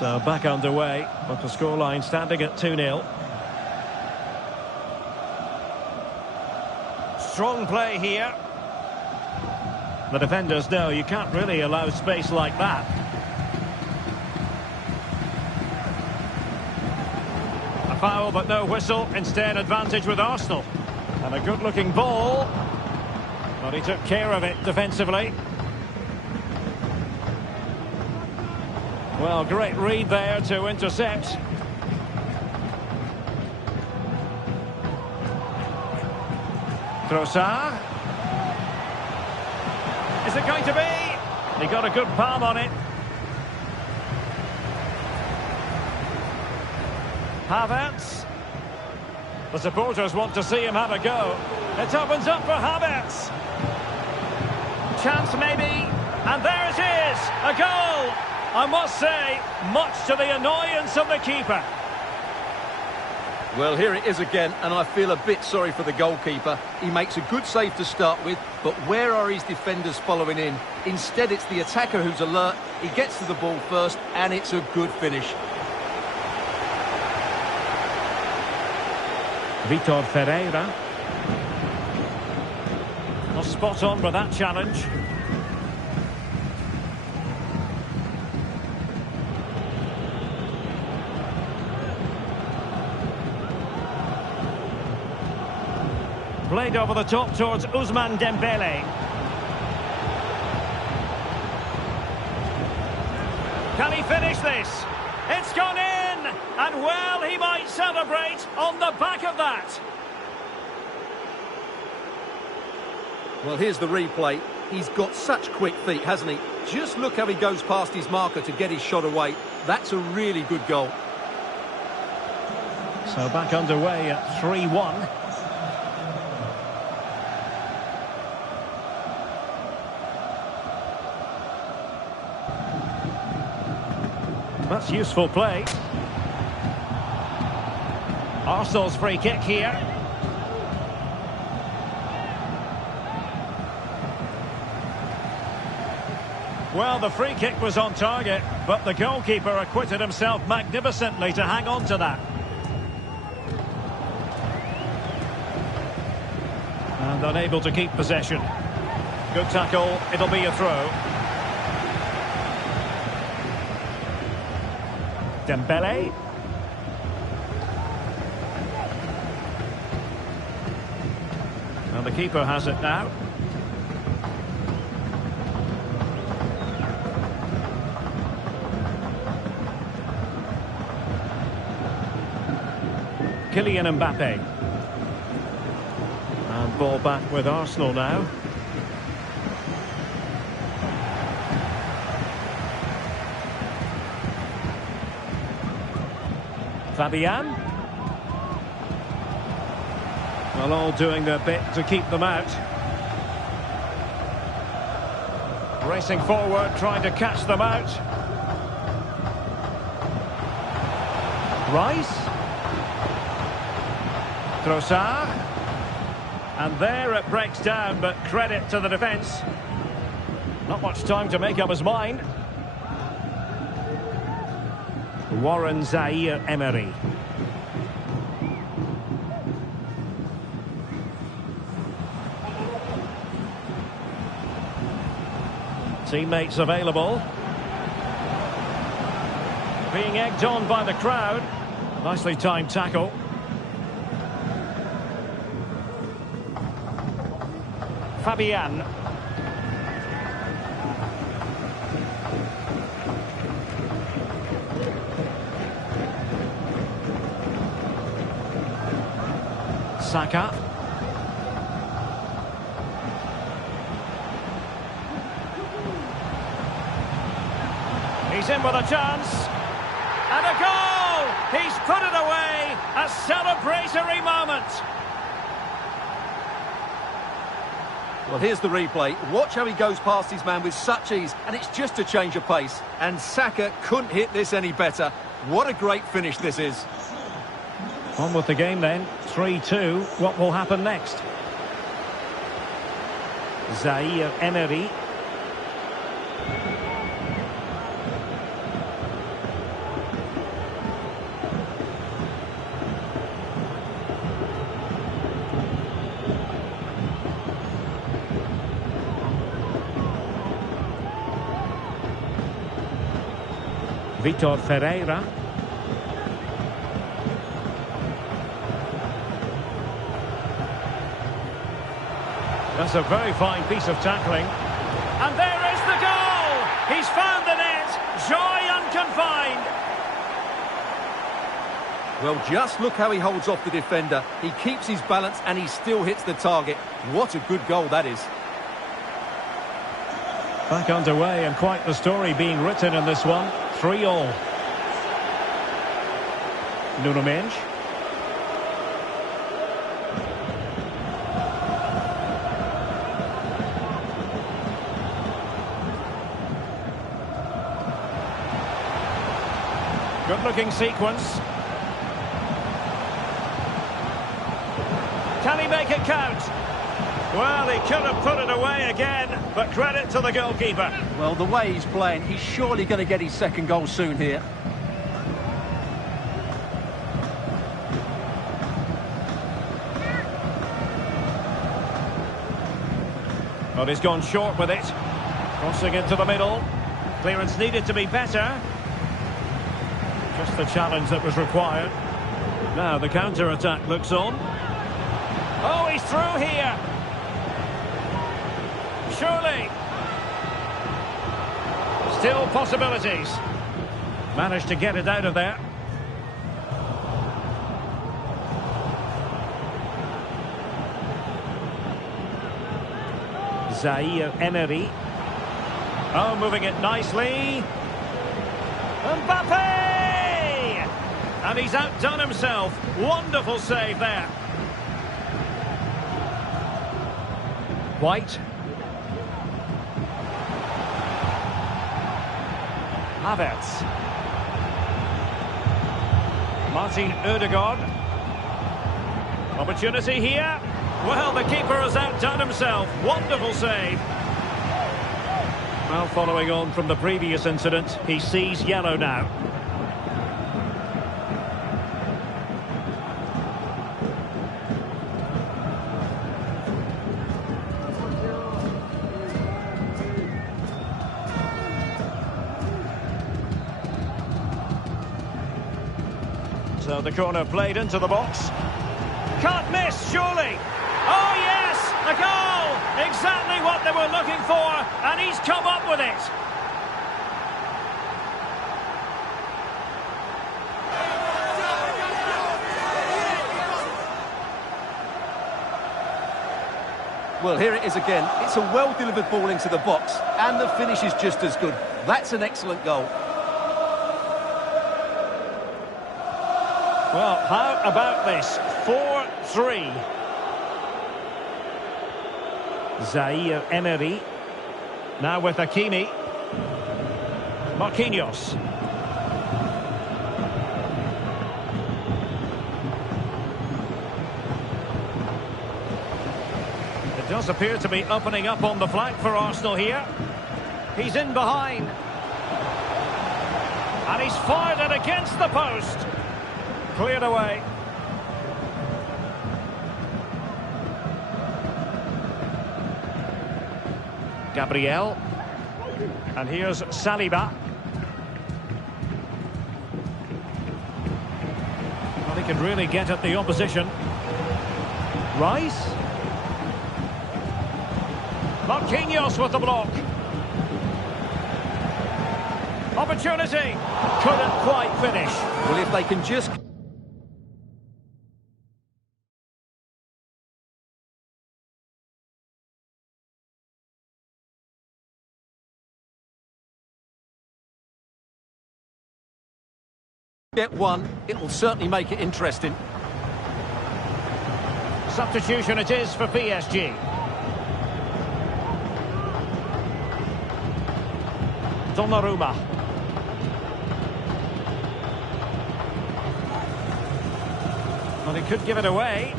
So back underway, but the scoreline standing at 2-0. Strong play here. The defenders know you can't really allow space like that. A foul but no whistle, instead advantage with Arsenal. And a good-looking ball. But he took care of it defensively. Well, great read there to intercept. Trossard. Is it going to be? He got a good palm on it. Havertz. The supporters want to see him have a go. It opens up for Havertz. Chance maybe. And there it is. A goal. I must say, much to the annoyance of the keeper. Well, here it is again, and I feel a bit sorry for the goalkeeper. He makes a good save to start with, but where are his defenders following in? Instead, it's the attacker who's alert. He gets to the ball first, and it's a good finish. Vitor Ferreira. Well, spot on with that challenge. Played over the top towards Ousmane Dembele. Can he finish this? It's gone in! And well, he might celebrate on the back of that. Well, here's the replay. He's got such quick feet, hasn't he? Just look how he goes past his marker to get his shot away. That's a really good goal. So back underway at 3-1. That's useful play. Arsenal's free kick here. Well, the free kick was on target, but the goalkeeper acquitted himself magnificently to hang on to that. And unable to keep possession. Good tackle, it'll be a throw. Dembele. And the keeper has it now. Kylian Mbappe. And ball back with Arsenal now. Fabian. Well, all doing their bit to keep them out. Racing forward, trying to catch them out. Rice. Trossard. And there it breaks down, but credit to the defence. Not much time to make up his mind. Warren Zaire-Emery. Teammates available. Being egged on by the crowd. Nicely timed tackle. Fabian. Saka. He's in with a chance. And a goal! He's put it away. A celebratory moment. Well, here's the replay. Watch how he goes past his man with such ease, and it's just a change of pace. And Saka couldn't hit this any better. What a great finish this is. On with the game then. 3-2. What will happen next? Zaire-Emery. Vitor Ferreira. That's a very fine piece of tackling. And there is the goal! He's found the net! Joy unconfined! Well, just look how he holds off the defender. He keeps his balance and he still hits the target. What a good goal that is. Back underway, and quite the story being written in this one. 3-3. Nuno Mendes. Good-looking sequence. Can he make it count? Well, he could have put it away again, but credit to the goalkeeper. Well, the way he's playing, he's surely going to get his second goal soon here. But he's gone short with it. Crossing into the middle. Clearance needed to be better. Just the challenge that was required. Now the counter-attack looks on. Oh, he's through here. Surely. Still possibilities. Managed to get it out of there. Zaire-Emery. Oh, moving it nicely. Mbappe! And he's outdone himself. Wonderful save there. White. Havertz. Martin Ødegaard. Opportunity here. Well, the keeper has outdone himself. Wonderful save. Well, following on from the previous incident, he sees yellow now. So the corner played into the box. Can't miss, surely. Oh, yes, a goal! Exactly what they were looking for, and he's come up with it. Well, here it is again. It's a well-delivered ball into the box, and the finish is just as good. That's an excellent goal. Well, how about this? 4-3. Zaire Emery. Now with Hakimi. Marquinhos. It does appear to be opening up on the flank for Arsenal here. He's in behind. And he's fired it against the post. Cleared away. Gabriel. And here's Saliba. Well, he can really get at the opposition. Rice. Marquinhos with the block. Opportunity. Couldn't quite finish. Well, if they can just... get one, it will certainly make it interesting. Substitution it is for PSG. Donnarumma. Well, he could give it away.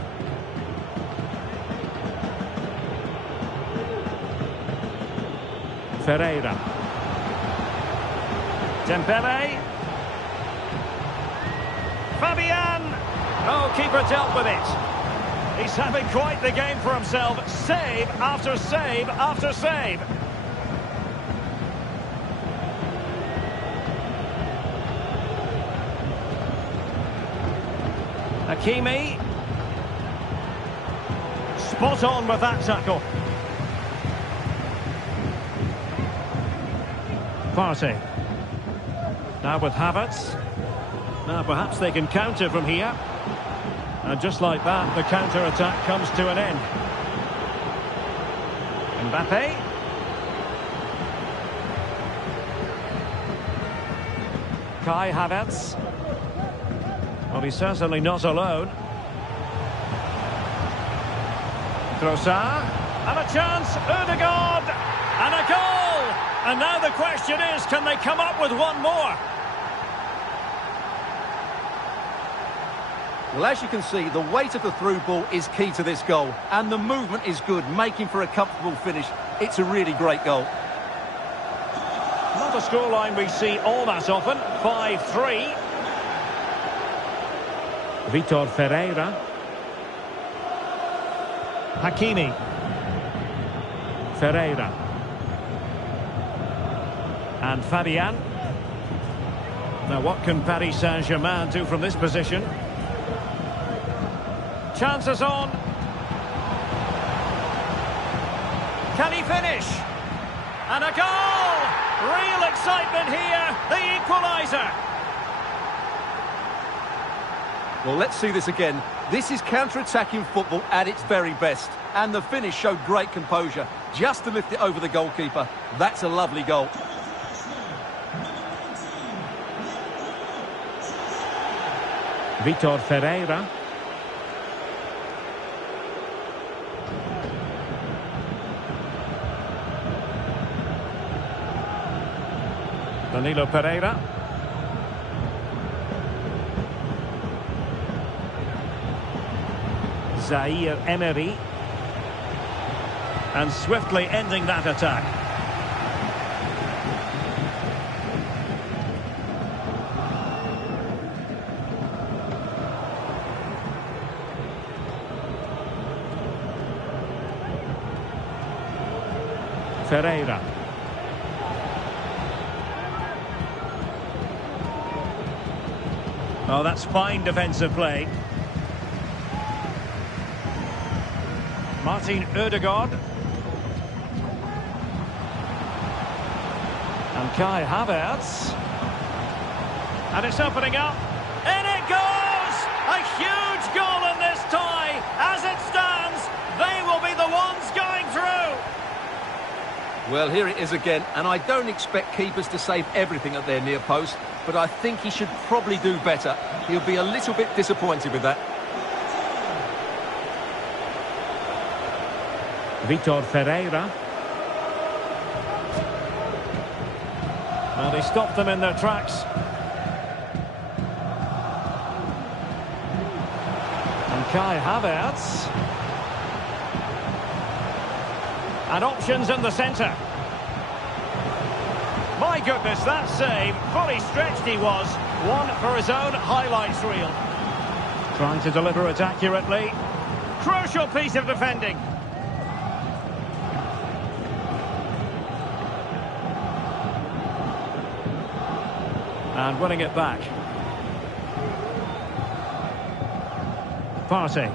Ferreira. Dembele. Fabian! Oh, keeper dealt with it. He's having quite the game for himself. Save after save after save. Hakimi. Spot on with that tackle. Partey. Now with Havertz. Now perhaps they can counter from here. And just like that, the counter-attack comes to an end. Mbappe. Kai Havertz. Well, he's certainly not alone. Trossard. And a chance. Ødegaard. And a goal! And now the question is, can they come up with one more? Well, as you can see, the weight of the through ball is key to this goal. And the movement is good, making for a comfortable finish. It's a really great goal. Not a scoreline we see all that often. 5-3. Vitor Ferreira. Hakimi. Ferreira. And Fabian. Now what can Paris Saint-Germain do from this position? Chances on. Can he finish? And a goal! Real excitement here. The equalizer. Well, let's see this again. This is counter-attacking football at its very best. And the finish showed great composure. Just to lift it over the goalkeeper. That's a lovely goal. Vitor Ferreira. Danilo Pereira. Zaire Emery. And swiftly ending that attack. Ferreira. Oh, that's fine defensive play. Martin Ødegaard. And Kai Havertz. And it's opening up. In it goes! A huge goal in this tie. As it stands, they will be the ones going through. Well, here it is again, and I don't expect keepers to save everything at their near post, but I think he should probably do better. He'll be a little bit disappointed with that. Vitor Ferreira. Well, they stopped them in their tracks. And Kai Havertz. And options in the centre. My goodness, that save. Fully stretched he was. One for his own highlights reel. Trying to deliver it accurately. Crucial piece of defending. And winning it back. Partey.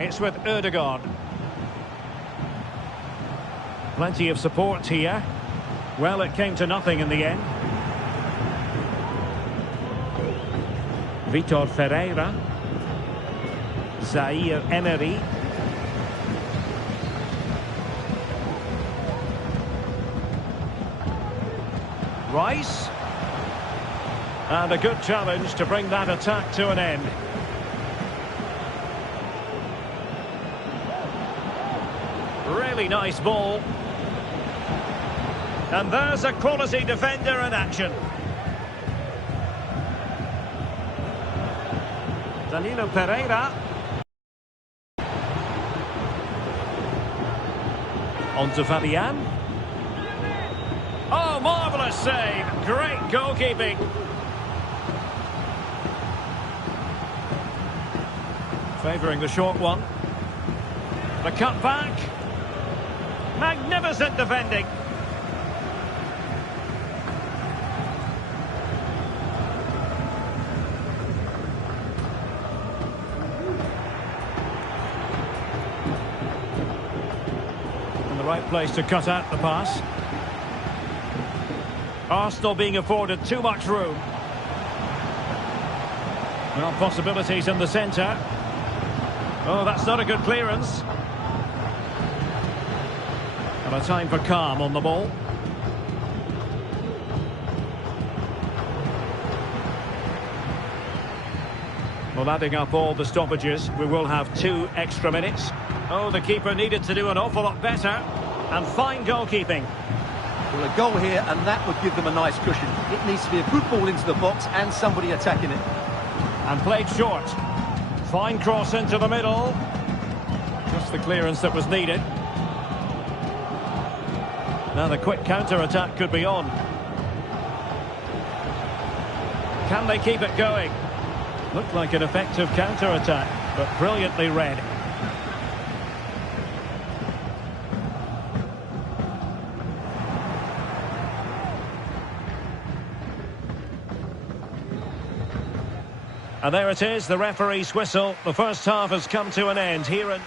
It's with Ødegaard. Plenty of support here. Well, it came to nothing in the end. Vitor Ferreira. Zaire Emery. Rice. And a good challenge to bring that attack to an end. Really nice ball. And there's a quality defender in action. Danilo Pereira. On to Fabian. Oh, marvellous save. Great goalkeeping. Favouring the short one. The cut back. Magnificent defending. In the right place to cut out the pass. Arsenal being afforded too much room. Well, possibilities in the centre. Oh, that's not a good clearance. And a time for calm on the ball. Well, adding up all the stoppages, we will have 2 extra minutes. Oh, the keeper needed to do an awful lot better. And fine goalkeeping. Well, a goal here, and that would give them a nice cushion. It needs to be a good ball into the box and somebody attacking it. And played short. Fine cross into the middle. Just the clearance that was needed. Now the quick counter-attack could be on. Can they keep it going? Looked like an effective counter-attack, but brilliantly read. And there it is, the referee's whistle. The first half has come to an end here in...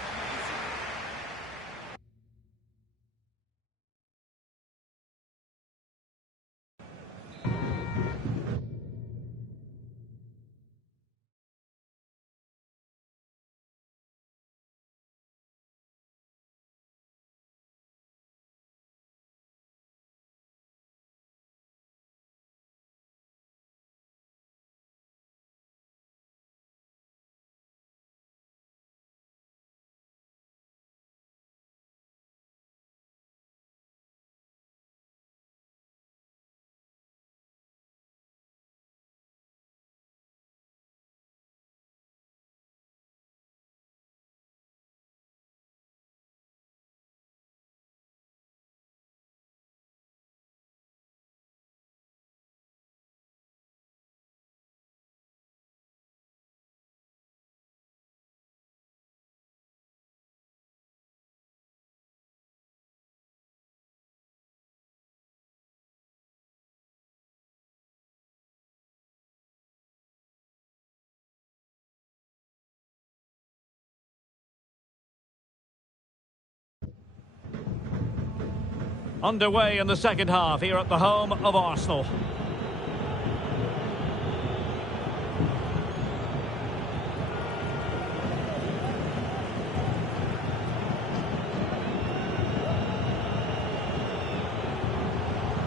Underway in the second half here at the home of Arsenal.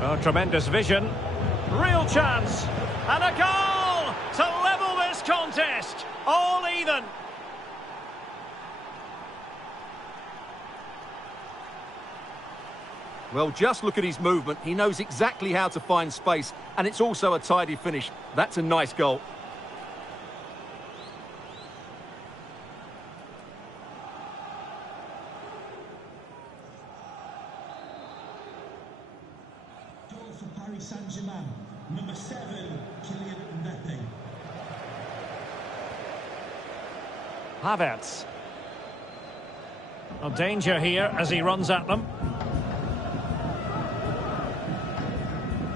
Oh, tremendous vision. Real chance. And a goal to level this contest. All even. Well, just look at his movement. He knows exactly how to find space, and it's also a tidy finish. That's a nice goal. Goal for Paris Saint-Germain, number 7, Kylian Mbappe. Havertz. A danger here as he runs at them.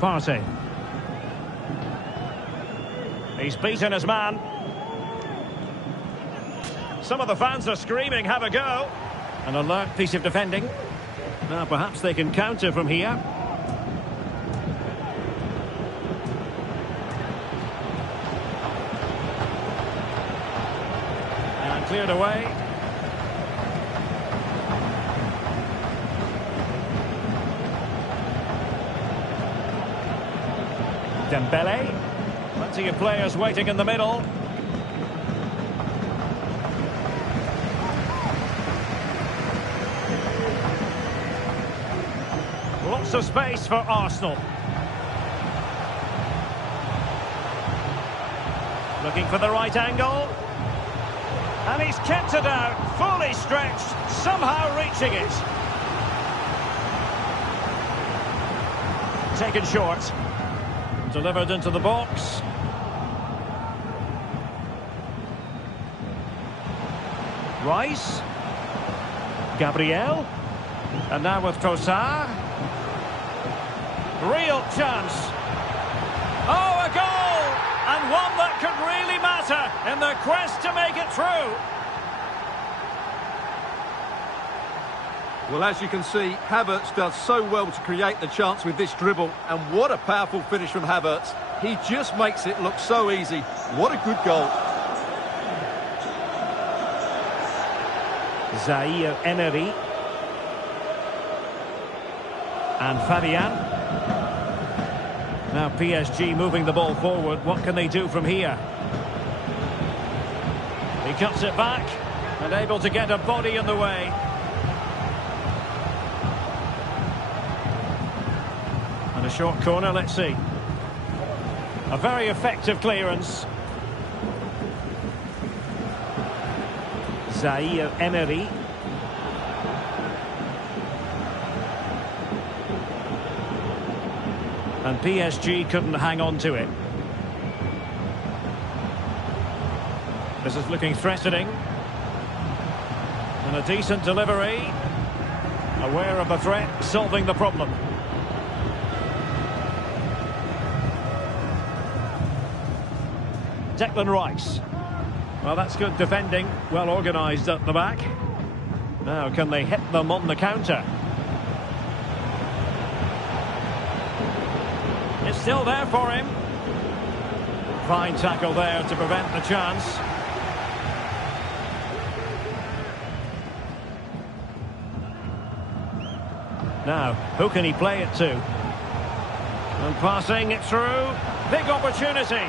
Partey. He's beaten his man. Some of the fans are screaming, have a go. An alert piece of defending. Now perhaps they can counter from here. And cleared away. Dembele. Plenty of players waiting in the middle. Lots of space for Arsenal. Looking for the right angle. And he's kept it out, fully stretched, somehow reaching it. Taken short. Delivered into the box. Rice. Gabriel. And now with Trossard. Real chance. Oh, a goal! And one that could really matter in the quest to make it through. Well, as you can see, Havertz does so well to create the chance with this dribble. And what a powerful finish from Havertz. He just makes it look so easy. What a good goal. Zaire Emery. And Fabian. Now PSG moving the ball forward. What can they do from here? He cuts it back and able to get a body in the way. And a short corner, let's see. A very effective clearance. Zaire Emery. And PSG couldn't hang on to it. This is looking threatening. And a decent delivery. Aware of the threat, solving the problem. Declan Rice. Well, that's good defending. Well organised at the back. Now, can they hit them on the counter? It's still there for him. Fine tackle there to prevent the chance. Now, who can he play it to? And passing it through. Big opportunity.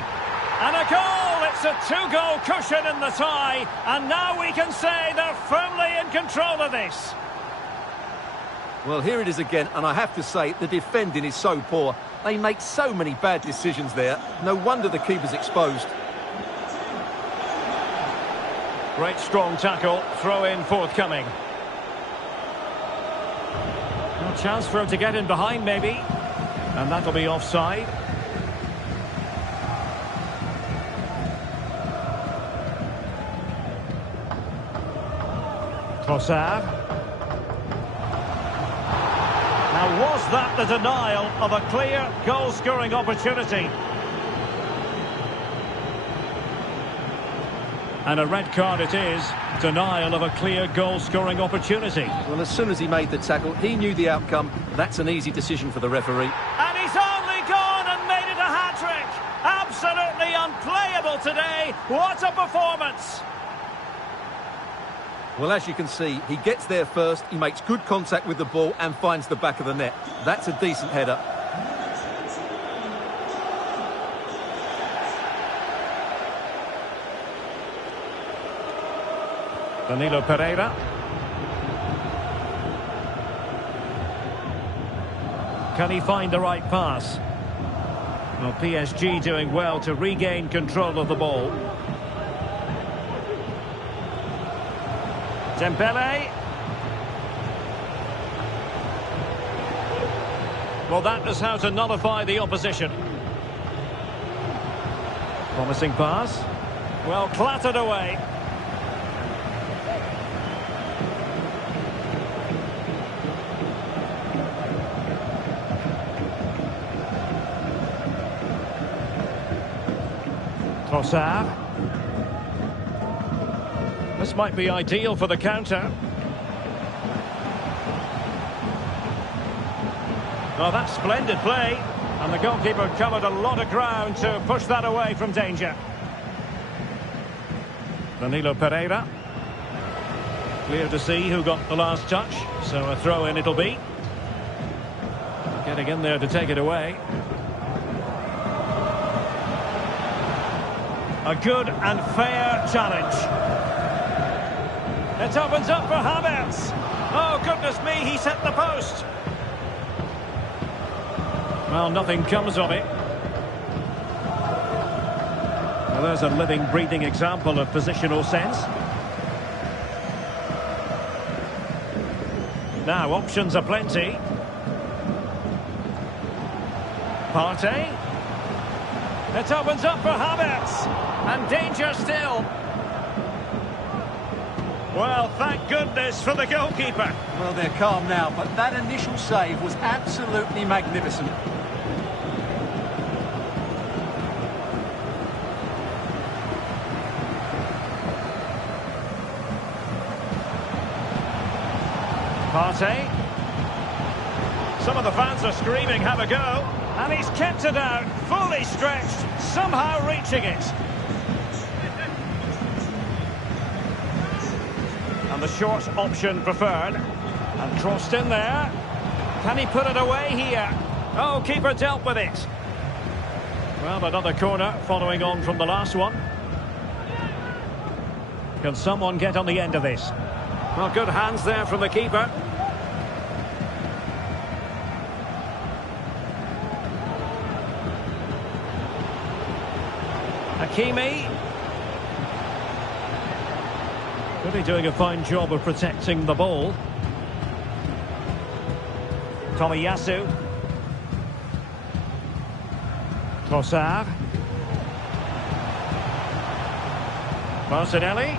And a goal! It's a two-goal cushion in the tie. And now we can say they're firmly in control of this. Well, here it is again, and I have to say, the defending is so poor. They make so many bad decisions there. No wonder the keeper's exposed. Great strong tackle. Throw in forthcoming. No chance for him to get in behind, maybe. And that'll be offside. Trossard. Now, was that the denial of a clear goal-scoring opportunity? And a red card it is. Denial of a clear goal-scoring opportunity. Well, as soon as he made the tackle, he knew the outcome. That's an easy decision for the referee. And he's only gone and made it a hat-trick. Absolutely unplayable today. What a performance. Well, as you can see, he gets there first, he makes good contact with the ball and finds the back of the net. That's a decent header. Danilo Pereira. Can he find the right pass? Well, PSG doing well to regain control of the ball. Dembele. Well, that is how to nullify the opposition. Promising pass. Well, clattered away. Trossard. This might be ideal for the counter. Oh, that's splendid play. And the goalkeeper covered a lot of ground to push that away from danger. Danilo Pereira. Clear to see who got the last touch. So a throw-in it'll be. Getting in there to take it away. A good and fair challenge. It opens up for Havertz. Oh, goodness me, he's hit the post. Well, nothing comes of it. Well, there's a living, breathing example of positional sense. Now, options are plenty. Partey. It opens up for Havertz. And danger still. Well, thank goodness for the goalkeeper. Well, they're calm now, but that initial save was absolutely magnificent. Partey. Some of the fans are screaming, have a go. And he's kept it out, fully stretched, somehow reaching it. And the short option preferred. And crossed in there. Can he put it away here? Oh, keeper dealt with it. Well, another corner following on from the last one. Can someone get on the end of this? Well, good hands there from the keeper. Hakimi. Really doing a fine job of protecting the ball. Tomiyasu. Trossard. Martinelli.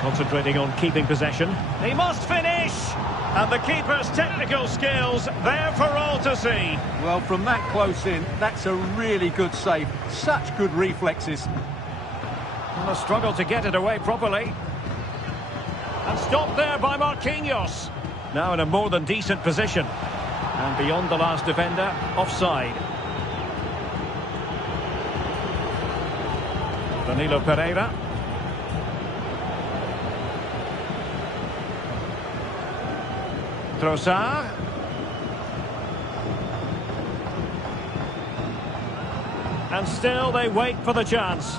Concentrating on keeping possession. He must finish! And the keeper's technical skills there for all to see. Well, from that close in, that's a really good save. Such good reflexes. And a struggle to get it away properly. And stopped there by Marquinhos. Now in a more than decent position. And beyond the last defender, offside. Danilo Pereira. Trossard. And still they wait for the chance.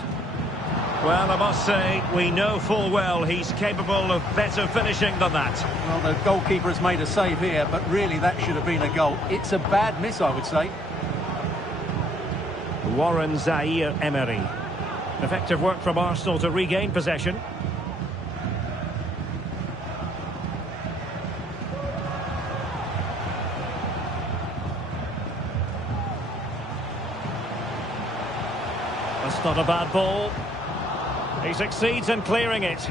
Well, I must say, we know full well he's capable of better finishing than that. Well, the goalkeeper has made a save here, but really that should have been a goal. It's a bad miss, I would say. Warren Zaire-Emery. Effective work from Arsenal to regain possession. That's not a bad ball. He succeeds in clearing it.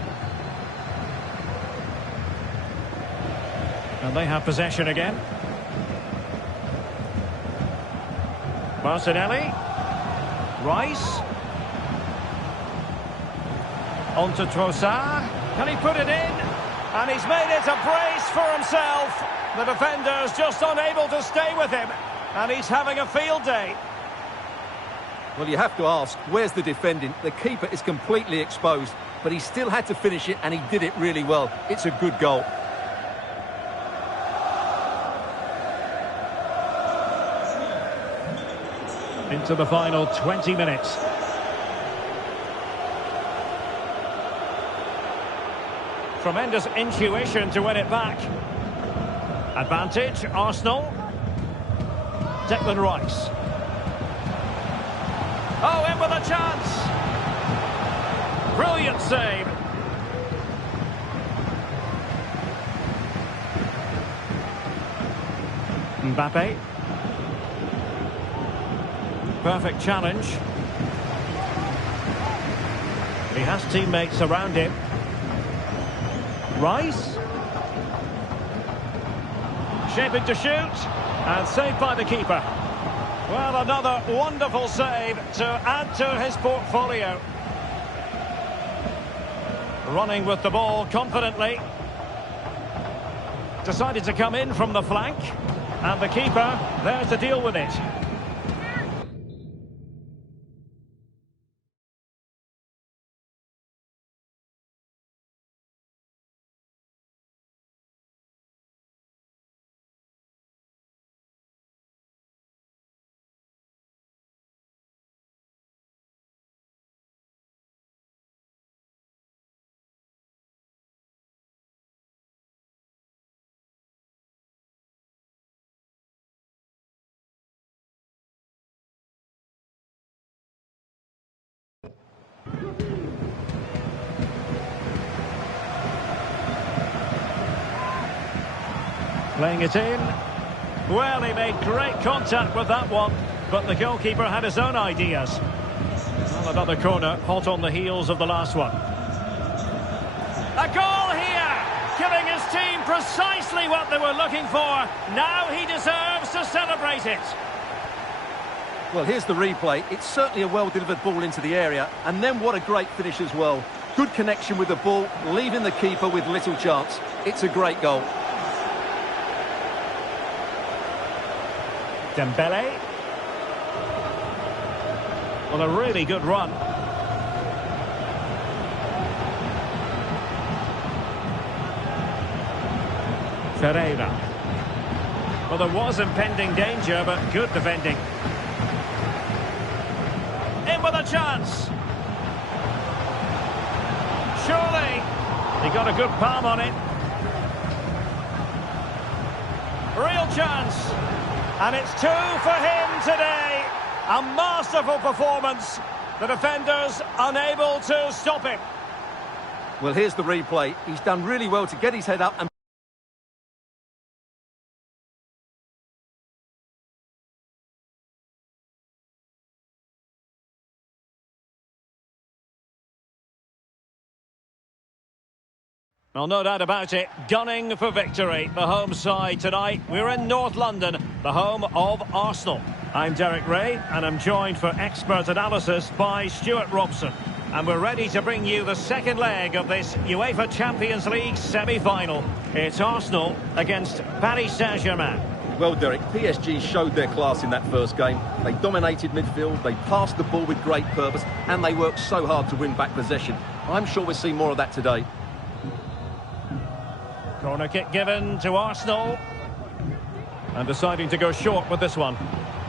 And they have possession again. Martinelli. Rice. On to Trossard. Can he put it in? And he's made it a brace for himself. The defender's just unable to stay with him. And he's having a field day. Well, you have to ask, where's the defending? The keeper is completely exposed, but he still had to finish it, and he did it really well. It's a good goal. Into the final 20 minutes. Tremendous intuition to win it back. Advantage, Arsenal. Declan Rice. Oh, in with a chance. Brilliant save. Mbappe. Perfect challenge. He has teammates around him. Rice. Shaping to shoot. And saved by the keeper. Well, another wonderful save to add to his portfolio. Running with the ball confidently. Decided to come in from the flank. And the keeper there to deal with it. Playing it in. Well, he made great contact with that one, but the goalkeeper had his own ideas. Well, another corner, hot on the heels of the last one. A goal here, giving his team precisely what they were looking for. Now he deserves to celebrate it. Well, here's the replay. It's certainly a well-delivered ball into the area, and then what a great finish as well. Good connection with the ball, leaving the keeper with little chance. It's a great goal. Dembele. Well, a really good run. Ferreira. Well, there was impending danger, but good defending. In with a chance. Surely. He got a good palm on it. Real chance. And it's 2 for him today. A masterful performance. The defenders unable to stop him. Well, here's the replay. He's done really well to get his head up and... Well, no doubt about it, gunning for victory. The home side tonight. We're in North London, the home of Arsenal. I'm Derek Ray, and I'm joined for expert analysis by Stuart Robson. And we're ready to bring you the second leg of this UEFA Champions League semi-final. It's Arsenal against Paris Saint-Germain. Well, Derek, PSG showed their class in that first game. They dominated midfield, they passed the ball with great purpose, and they worked so hard to win back possession. I'm sure we'll see more of that today. Corner kick given to Arsenal. And deciding to go short with this one.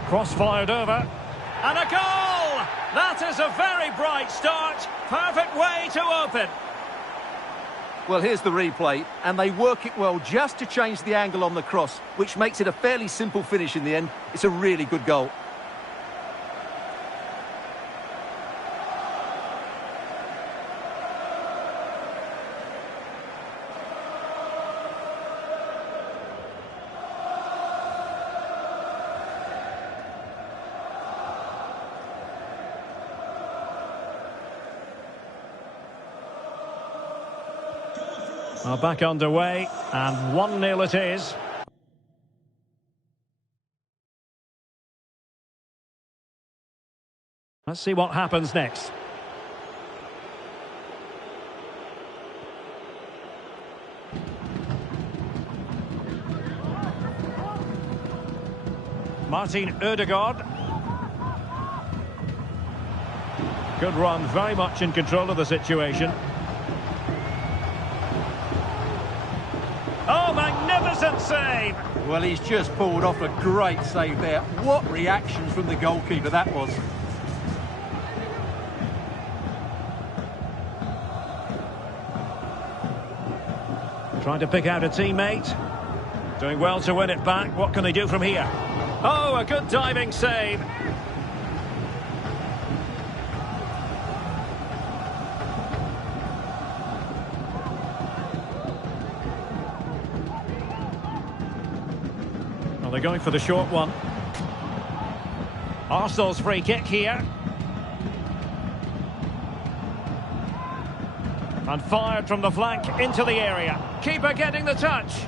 Cross fired over. And a goal! That is a very bright start. Perfect way to open. Well, here's the replay, and they work it well just to change the angle on the cross, which makes it a fairly simple finish in the end. It's a really good goal. Well, back underway, and 1-0 it is. Let's see what happens next. Martin Ødegaard. Good run, very much in control of the situation. Oh, magnificent save! Well, he's just pulled off a great save there. What reaction from the goalkeeper that was. Trying to pick out a teammate. Doing well to win it back. What can they do from here? Oh, a good diving save. Well, they're going for the short one. Arsenal's free kick here. And fired from the flank into the area. Keeper getting the touch.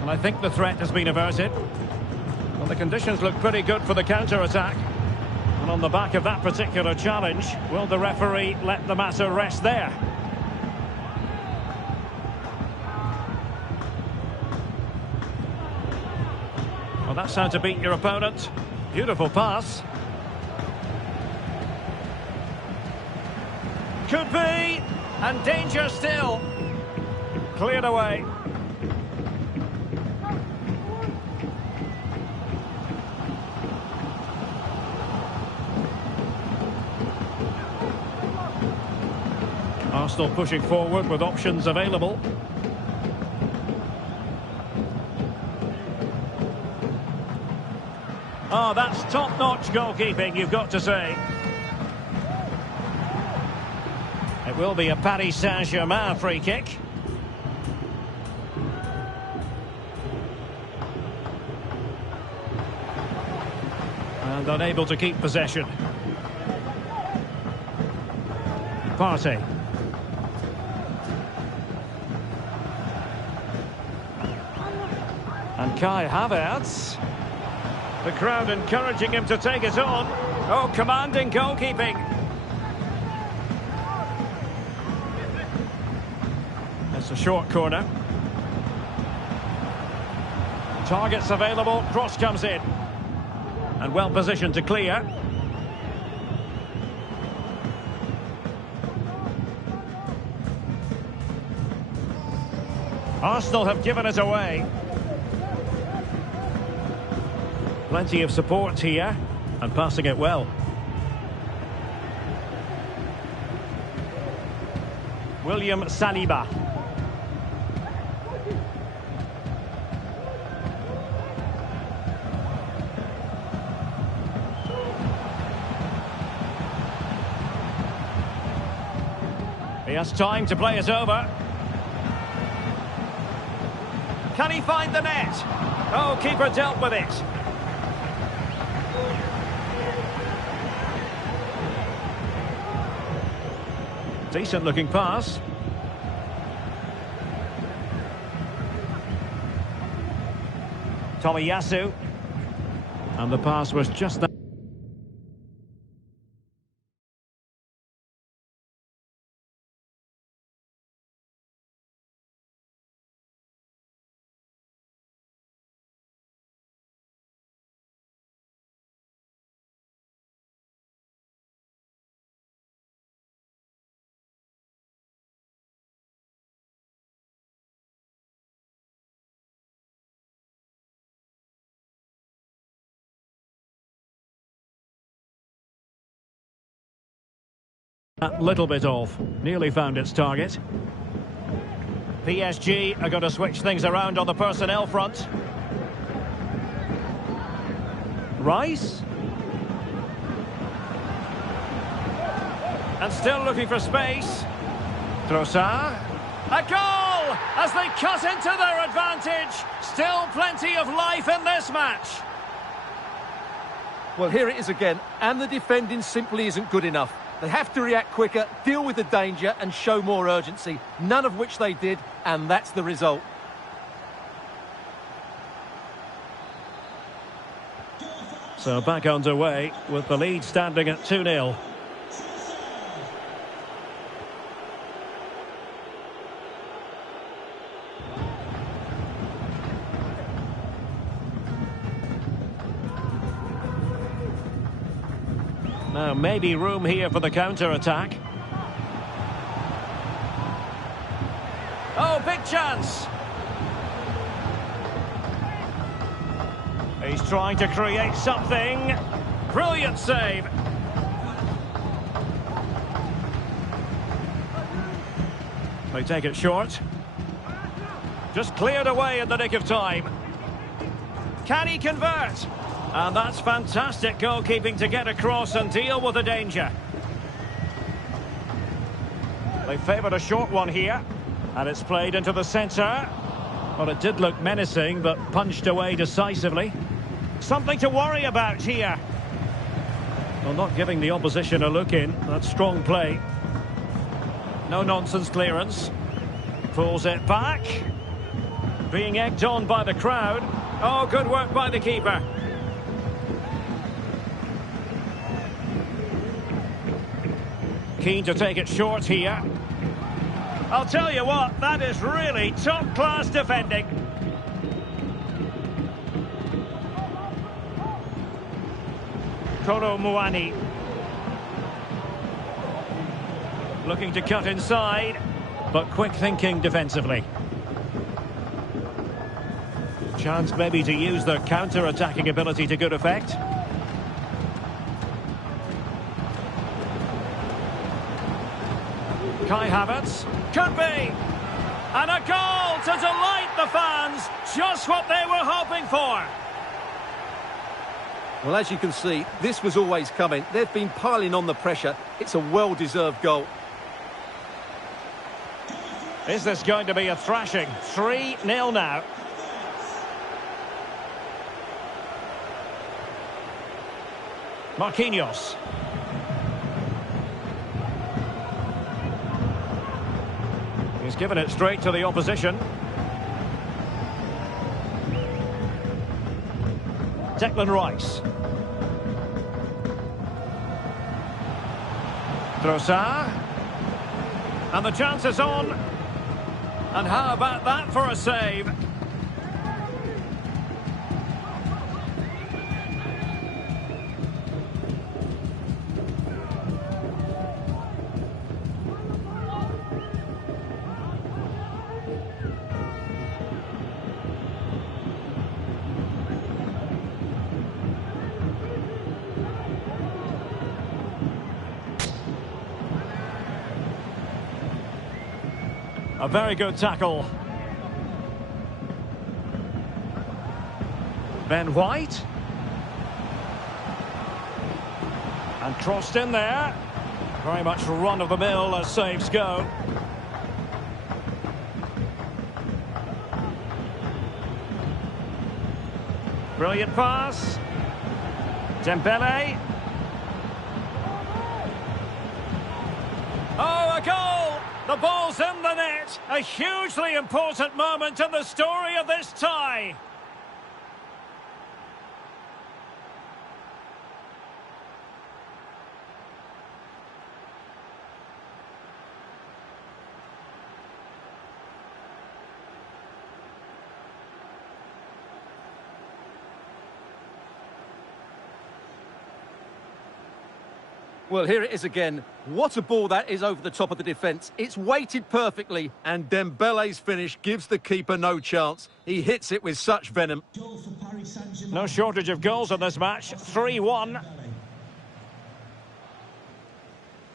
And I think the threat has been averted. Well, the conditions look pretty good for the counter-attack. And on the back of that particular challenge, will the referee let the matter rest there? Well, that's how to beat your opponent. Beautiful pass. Could be, and danger still. Cleared away. Arsenal pushing forward with options available. Oh, that's top-notch goalkeeping, you've got to say. It will be a Paris Saint-Germain free kick. And unable to keep possession. Partey. And Kai Havertz. The crowd encouraging him to take it on. Oh, commanding goalkeeping. It's a short corner. Targets available, cross comes in. And well positioned to clear. Arsenal have given it away. Plenty of support here, and passing it well. William Saliba. He has time to play it over. Can he find the net? Oh, keeper dealt with it. Decent looking pass. Tomiyasu. And the pass was just that. A little bit off. Nearly found its target. PSG are going to switch things around on the personnel front. Rice. And still looking for space. Trossard. A goal! As they cut into their advantage. Still plenty of life in this match. Well, here it is again, and the defending simply isn't good enough. They have to react quicker, deal with the danger and show more urgency, none of which they did, and that's the result. So back underway with the lead standing at 2-0. Now, maybe room here for the counter-attack. Oh, big chance! He's trying to create something. Brilliant save. They take it short. Just cleared away in the nick of time. Can he convert? And that's fantastic goalkeeping to get across and deal with the danger. They favoured a short one here. And it's played into the centre. Well, it did look menacing, but punched away decisively. Something to worry about here. Well, not giving the opposition a look in. That's strong play. No-nonsense clearance. Pulls it back. Being egged on by the crowd. Oh, good work by the keeper. Keen to take it short here. I'll tell you what, that is really top-class defending. Kolo Muani. Looking to cut inside, but quick thinking defensively. Chance maybe to use their counter-attacking ability to good effect. Kai Havertz. Could be. And a goal to delight the fans. Just what they were hoping for. Well, as you can see, this was always coming. They've been piling on the pressure. It's a well-deserved goal. Is this going to be a thrashing? 3-0 now. Marquinhos. He's given it straight to the opposition. Declan Rice. Trossard. And the chance is on. And how about that for a save? A very good tackle. Ben White. And crossed in there. Very much run-of-the-mill as saves go. Brilliant pass. Dembele. Oh, a goal! The ball's in the net. A hugely important moment in the story of this tie. Well, here it is again. What a ball that is over the top of the defence. It's weighted perfectly, and Dembele's finish gives the keeper no chance. He hits it with such venom. No shortage of goals in this match. 3-1.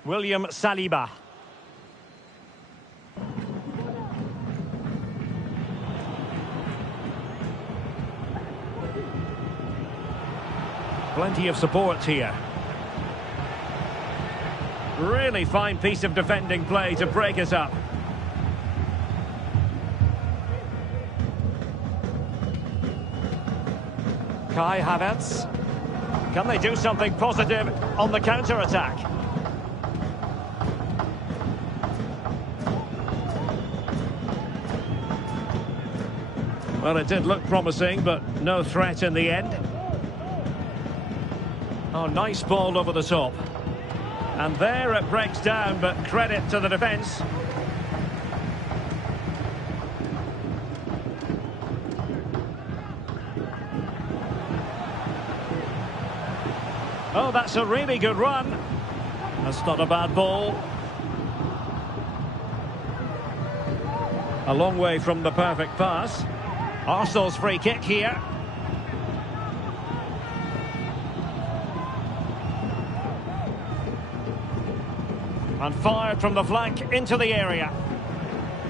William Saliba. Plenty of support here. Really fine piece of defending play to break us up. Kai Havertz. Can they do something positive on the counter-attack? Well, it did look promising, but no threat in the end. Oh, nice ball over the top. And there it breaks down, but credit to the defence. Oh, that's a really good run. That's not a bad ball. A long way from the perfect pass. Arsenal's free kick here. And fired from the flank into the area.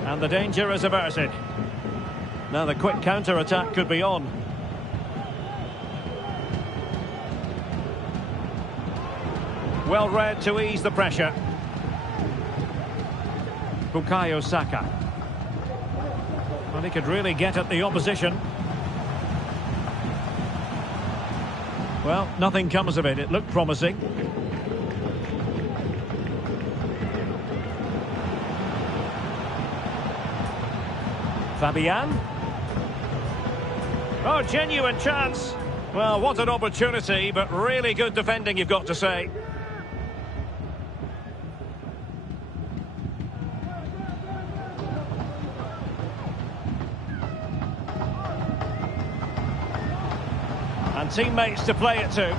And the danger is averted. Now the quick counter-attack could be on. Well read to ease the pressure. Bukayo Saka. Well, he could really get at the opposition. Well, nothing comes of it. It looked promising. Fabian. Oh, genuine chance. Well, what an opportunity, but really good defending, you've got to say. And teammates to play it to.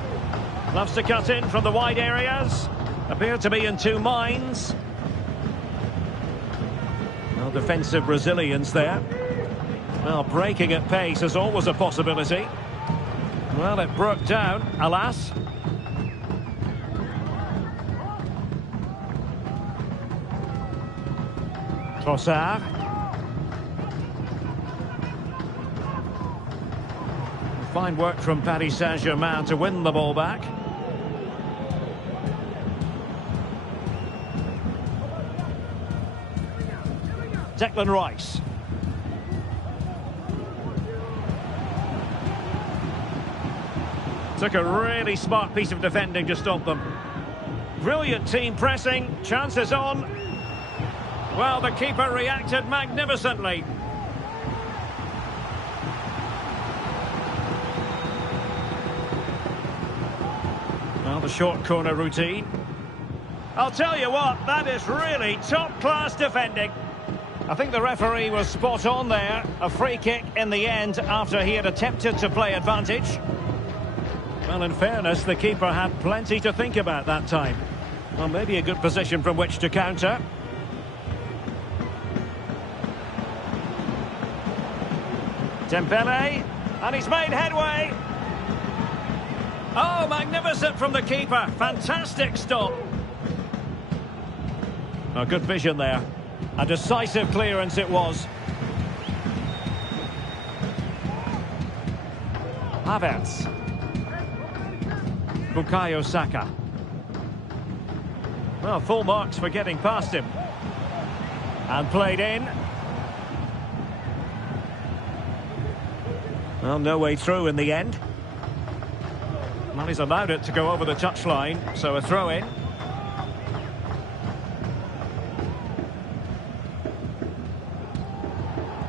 Loves to cut in from the wide areas. Appear to be in two minds. Well, defensive resilience there. Well, breaking at pace is always a possibility. Well, it broke down, alas. Trossard. Fine work from Paris Saint-Germain to win the ball back. Declan Rice. Took a really smart piece of defending to stop them. Brilliant team pressing, chances on. Well, the keeper reacted magnificently. Well, the short corner routine. I'll tell you what, that is really top-class defending. I think the referee was spot on there. A free kick in the end after he had attempted to play advantage. Well, in fairness, the keeper had plenty to think about that time. Well, maybe a good position from which to counter. Dembele, and he's made headway. Oh, magnificent from the keeper. Fantastic stop. Oh, good vision there. A decisive clearance it was. Havertz. Bukayo Saka. Well, full marks for getting past him. And played in. Well, no way through in the end. Well, he's allowed it to go over the touchline, so a throw-in.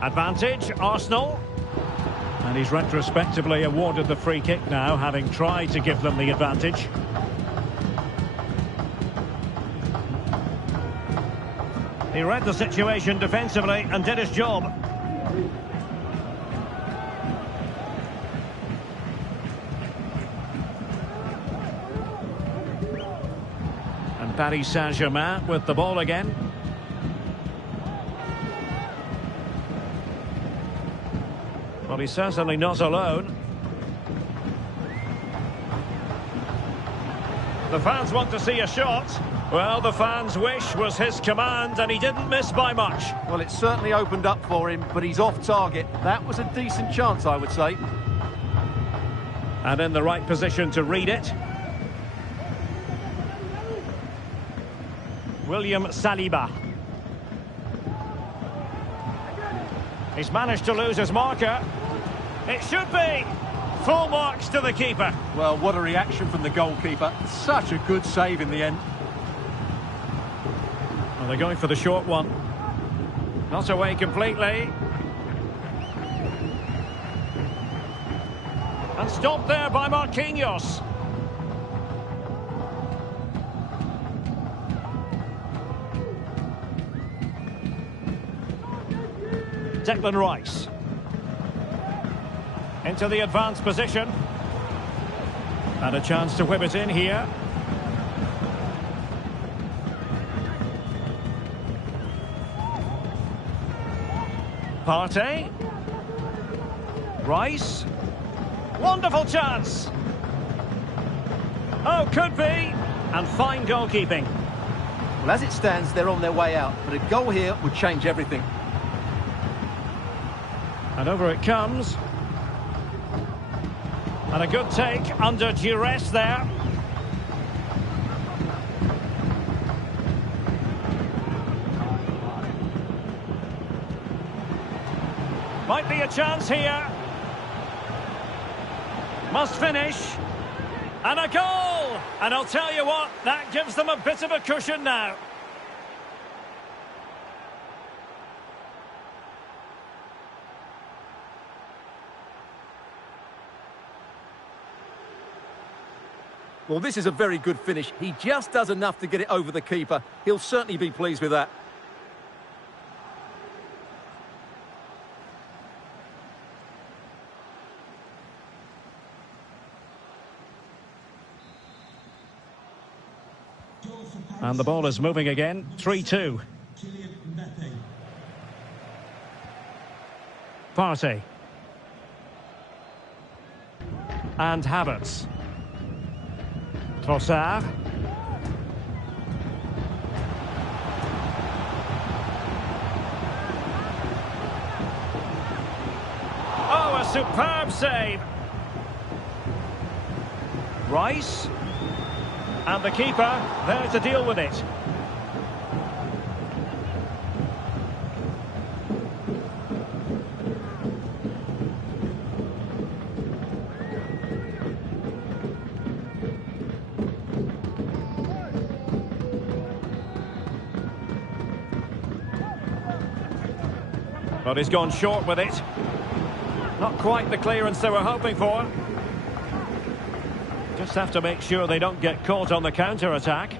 Advantage, Arsenal. And he's retrospectively awarded the free kick now, having tried to give them the advantage. He read the situation defensively and did his job. And Paris Saint-Germain with the ball again. Well, he's certainly not alone. The fans want to see a shot. Well, the fans' wish was his command, and he didn't miss by much. Well, it certainly opened up for him, but he's off target. That was a decent chance, I would say. And in the right position to read it. William Saliba. He's managed to lose his marker. It should be. Full marks to the keeper. Well, what a reaction from the goalkeeper. Such a good save in the end. Well, they're going for the short one. Not away completely. And stopped there by Marquinhos. Declan Rice. Into the advanced position. And a chance to whip it in here. Partey. Rice. Wonderful chance. Oh, could be. And fine goalkeeping. Well, as it stands, they're on their way out. But a goal here would change everything. And over it comes. And a good take under duress there. Might be a chance here. Must finish. And a goal! And I'll tell you what, that gives them a bit of a cushion now. Well, this is a very good finish. He just does enough to get it over the keeper. He'll certainly be pleased with that. And the ball is moving again, 3-2. Partey. And Havertz. Trossard. Oh, a superb save. Rice. And the keeper there to deal with it. But he's gone short with it. Not quite the clearance they were hoping for. Just have to make sure they don't get caught on the counter-attack.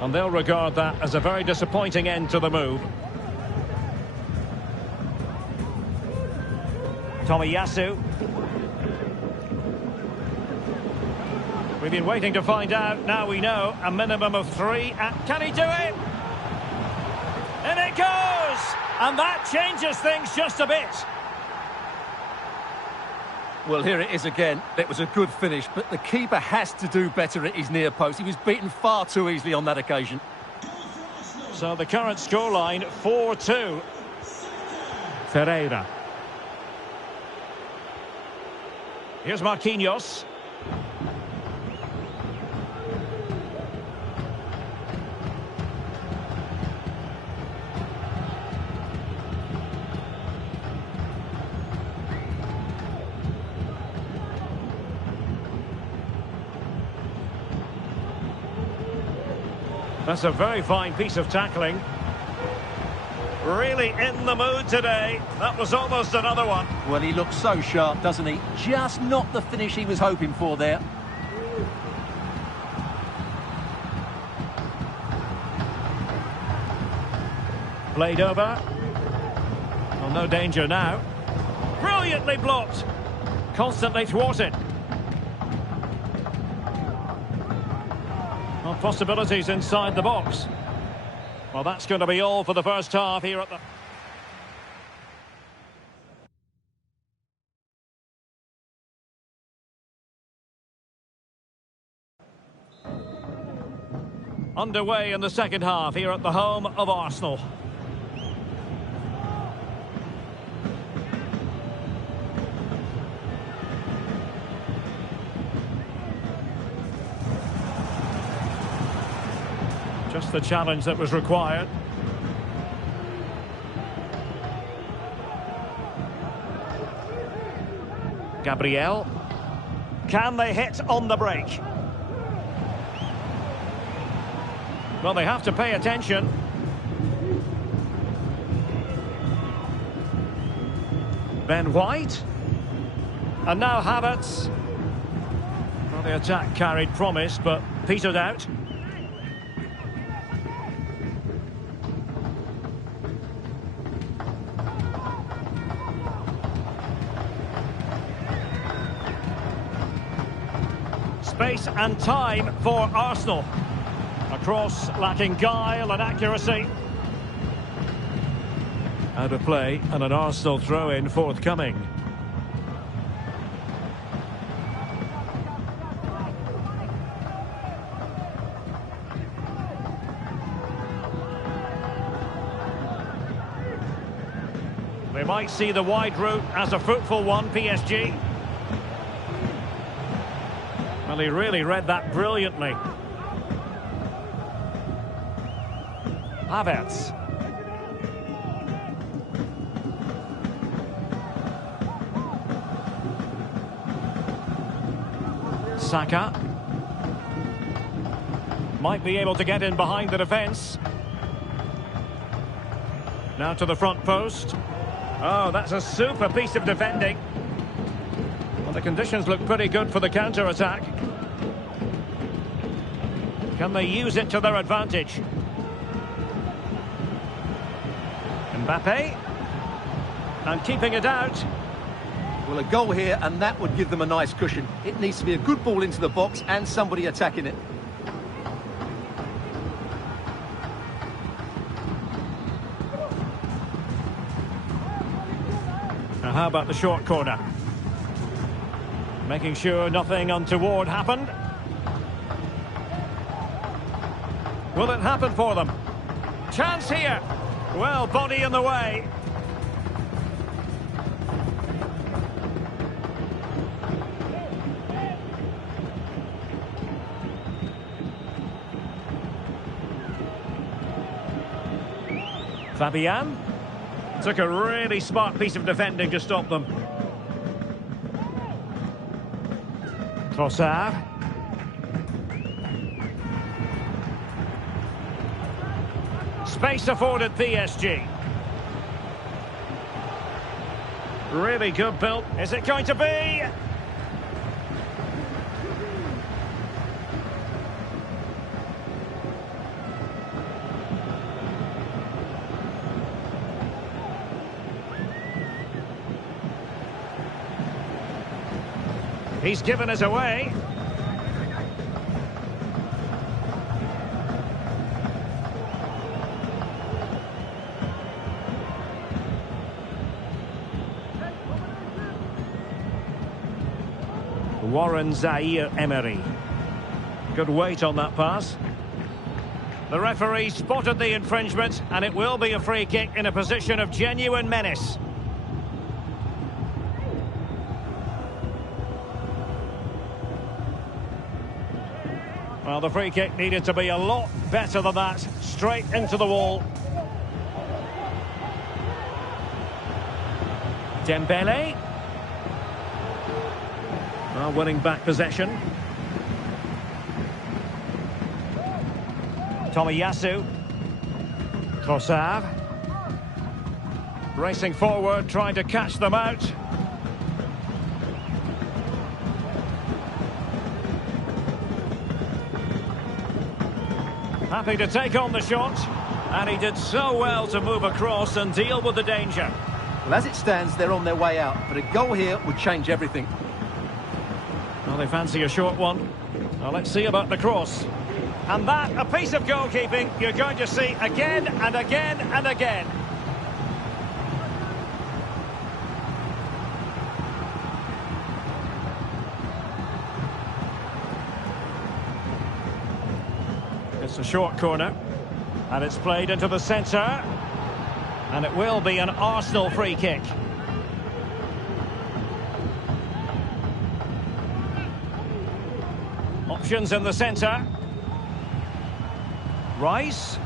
And they'll regard that as a very disappointing end to the move. Tomiyasu. We've been waiting to find out. Now we know. A minimum of 3. Can he do it? And it goes! And that changes things just a bit. Well, here it is again. It was a good finish, but the keeper has to do better at his near post. He was beaten far too easily on that occasion. So the current scoreline, 4-2. Ferreira. Here's Marquinhos. That's a very fine piece of tackling. Really in the mood today. That was almost another one. Well, he looks so sharp, doesn't he? Just not the finish he was hoping for there. Played over. Well, no danger now. Brilliantly blocked. Constantly thwarted. Well, possibilities inside the box. Well, that's going to be all for the first half here at the... Underway in the second half here at the home of Arsenal. Just the challenge that was required. Gabriel. Can they hit on the break? Well, they have to pay attention. Ben White. And now Havertz. Well, the attack carried promise, but petered out. Space and time for Arsenal. A cross lacking guile and accuracy. Out of play and an Arsenal throw-in forthcoming. They might see the wide route as a fruitful one, PSG. Well, he really read that brilliantly. Havertz. Saka. Might be able to get in behind the defence. Now to the front post. Oh, that's a super piece of defending. Well, the conditions look pretty good for the counter-attack. Can they use it to their advantage? Mbappe. And keeping it out. Well, a goal here, and that would give them a nice cushion. It needs to be a good ball into the box and somebody attacking it. Now, how about the short corner? Making sure nothing untoward happened. Will it happen for them? Chance here. Well, body in the way. Fabian took a really smart piece of defending to stop them. Trossard. Space afforded PSG. Really good build. Is it going to be? He's given us away. Warren Zaire-Emery. Good weight on that pass. The referee spotted the infringement, and it will be a free kick in a position of genuine menace. Well, the free kick needed to be a lot better than that. Straight into the wall. Dembele. Well, winning back possession. Tomiyasu. Trossard. Racing forward, trying to catch them out. Happy to take on the shot, and he did so well to move across and deal with the danger. Well, as it stands, they're on their way out, but a goal here would change everything. Well, they fancy a short one. Well, let's see about the cross. And that, a piece of goalkeeping you're going to see again and again and again. It's a short corner, and it's played into the centre, and it will be an Arsenal free kick. Options in the centre. Rice.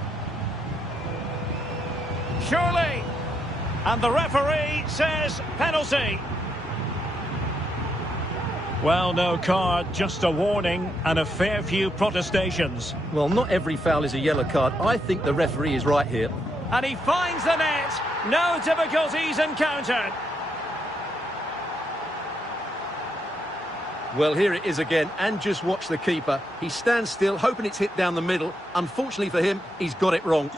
Surely, and the referee says penalty. Well, no card, just a warning and a fair few protestations. Well, not every foul is a yellow card. I think the referee is right here. And he finds the net. No difficulties encountered. Well, here it is again, and just watch the keeper. He stands still, hoping it's hit down the middle. Unfortunately for him, he's got it wrong.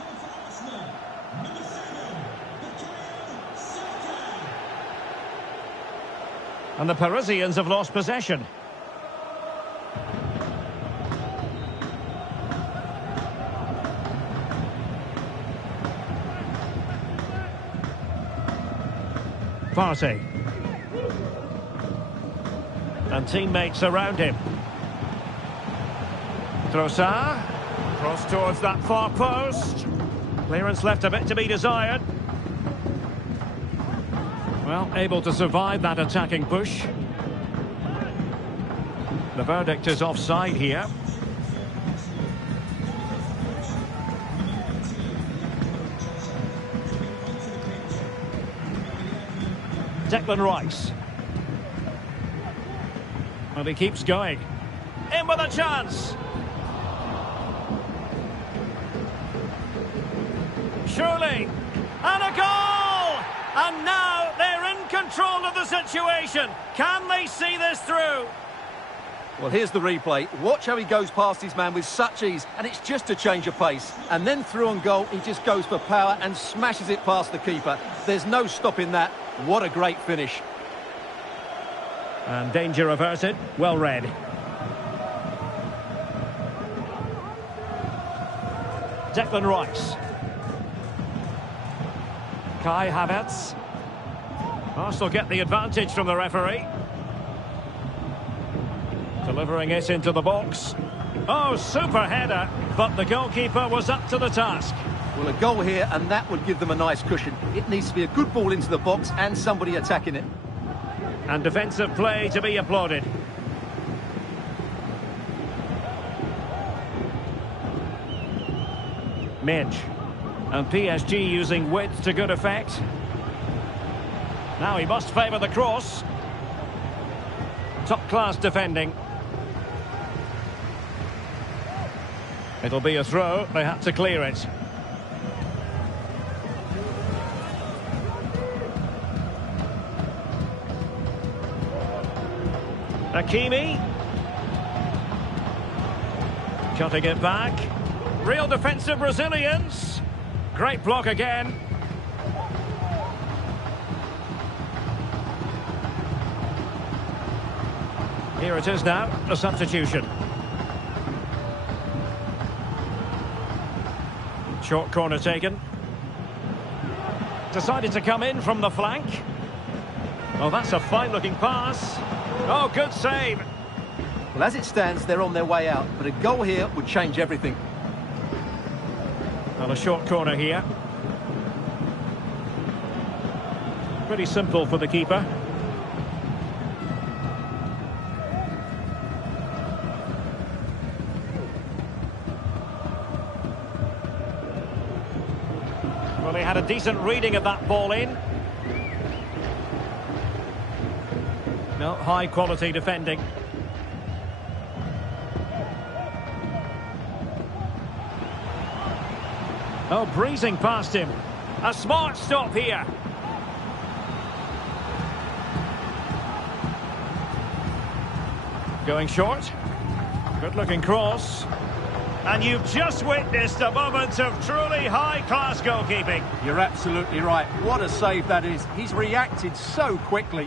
And the Parisians have lost possession. Partey. And teammates around him. Trossard. Cross towards that far post. Clearance left a bit to be desired. Well, able to survive that attacking push. The verdict is offside here. Declan Rice. And he keeps going. In with a chance. Surely. And a goal! And now they're in control of the situation. Can they see this through? Well, here's the replay. Watch how he goes past his man with such ease, and it's just a change of pace. And then through on goal, he just goes for power and smashes it past the keeper. There's no stopping that. What a great finish. And danger averted. Well read. Declan Rice. Kai Havertz. Arsenal get the advantage from the referee. Delivering it into the box. Oh, super header, but the goalkeeper was up to the task. Well, a goal here, and that would give them a nice cushion. It needs to be a good ball into the box and somebody attacking it. And defensive play to be applauded. Midge. And PSG using width to good effect. Now he must favour the cross. Top-class defending. It'll be a throw. They had to clear it. Hakimi. Cutting it back. Real defensive resilience. Great block again. Here it is now, a substitution. Short corner taken. Decided to come in from the flank. Well, that's a fine-looking pass. Oh, good save. Well, as it stands, they're on their way out, but a goal here would change everything. Well, a short corner here. Pretty simple for the keeper. Well, he had a decent reading of that ball in. No, high-quality defending. Oh, breezing past him. A smart stop here. Going short. Good-looking cross. And you've just witnessed a moment of truly high-class goalkeeping. You're absolutely right. What a save that is. He's reacted so quickly.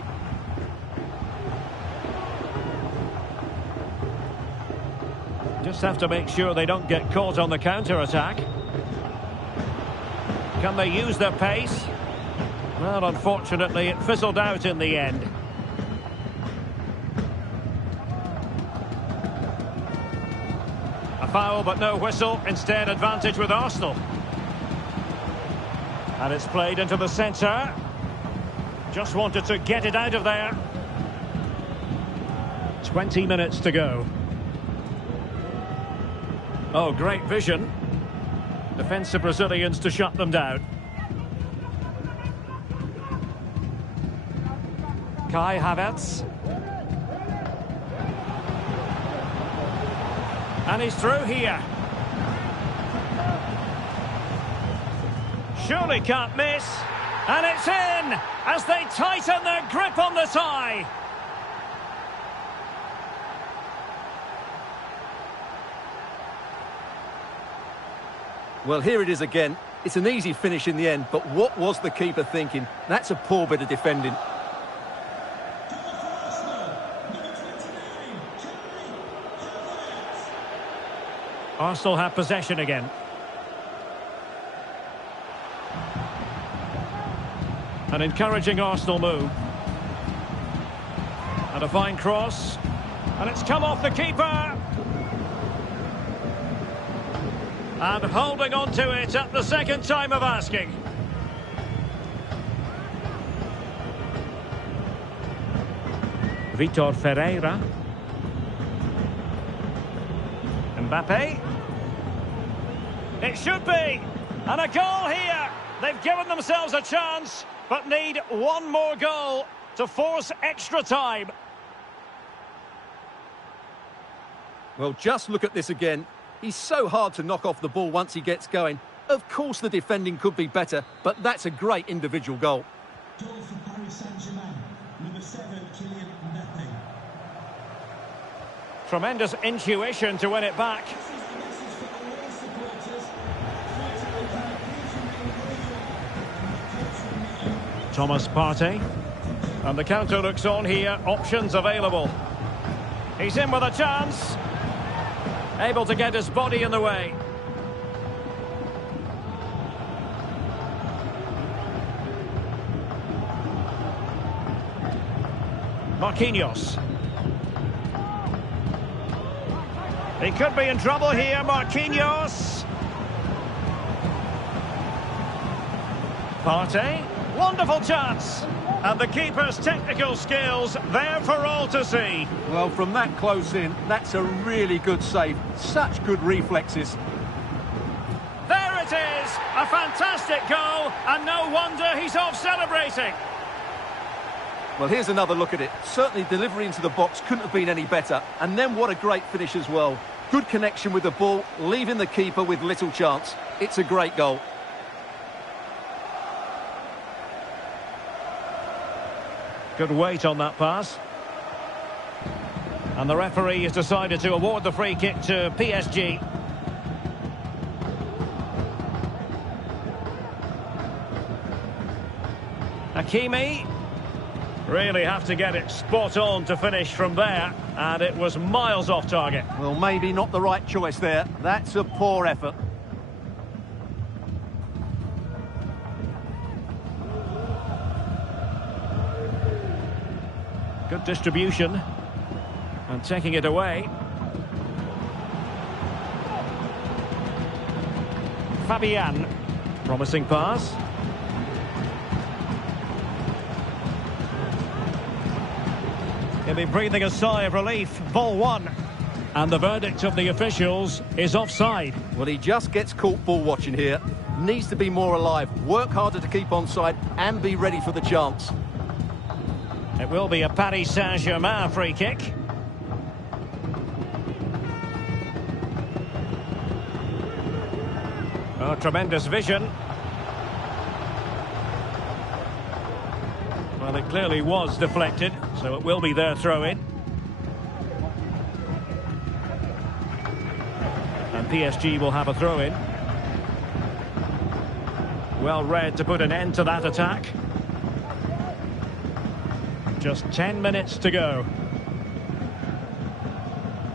Just have to make sure they don't get caught on the counter-attack. Can they use their pace? Well, unfortunately, it fizzled out in the end. A foul, but no whistle. Instead, advantage with Arsenal. And it's played into the centre. Just wanted to get it out of there. 20 minutes to go. Oh, great vision. Defensive Brazilians to shut them down. Kai Havertz. And he's through here. Surely can't miss. And it's in as they tighten their grip on the tie. Well, here it is again. It's an easy finish in the end, but what was the keeper thinking? That's a poor bit of defending. Arsenal have possession again. An encouraging Arsenal move. And a fine cross. And it's come off the keeper. And holding on to it at the second time of asking. Vitor Ferreira. Mbappe. It should be. And a goal here. They've given themselves a chance, but need one more goal to force extra time. Well, just look at this again. He's so hard to knock off the ball once he gets going. Of course the defending could be better, but that's a great individual goal. Goal for Paris Saint-Germain, number 7, Kylian Mbappe. Tremendous intuition to win it back. This is the message for all supporters. Thomas Partey. And the counter looks on here. Options available. He's in with a chance. Able to get his body in the way. Marquinhos. He could be in trouble here, Marquinhos. Partey. Wonderful chance. And the keeper's technical skills there for all to see. Well, from that close in, that's a really good save. Such good reflexes. There it is! A fantastic goal, and no wonder he's off celebrating. Well, here's another look at it. Certainly delivery into the box couldn't have been any better. And then what a great finish as well. Good connection with the ball, leaving the keeper with little chance. It's a great goal. Good weight on that pass. And the referee has decided to award the free kick to PSG. Hakimi. Really have to get it spot on to finish from there. And it was miles off target. Well, maybe not the right choice there. That's a poor effort. Good distribution. And taking it away. Fabian. Promising pass. He'll be breathing a sigh of relief. Ball one. And the verdict of the officials is offside. Well, he just gets caught ball watching here. Needs to be more alive, work harder to keep onside and be ready for the chance. It will be a Paris Saint-Germain free kick. Oh, tremendous vision. Well, it clearly was deflected, so it will be their throw-in. And PSG will have a throw-in. Well read to put an end to that attack. Just 10 minutes to go.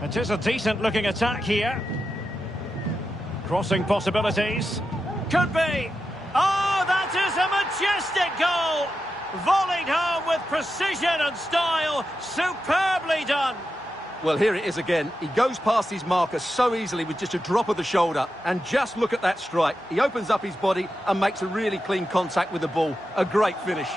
It is a decent-looking attack here. Crossing possibilities. Could be. Oh, that is a majestic goal. Volleyed home with precision and style. Superbly done. Well, here it is again. He goes past his marker so easily with just a drop of the shoulder. And just look at that strike. He opens up his body and makes a really clean contact with the ball. A great finish.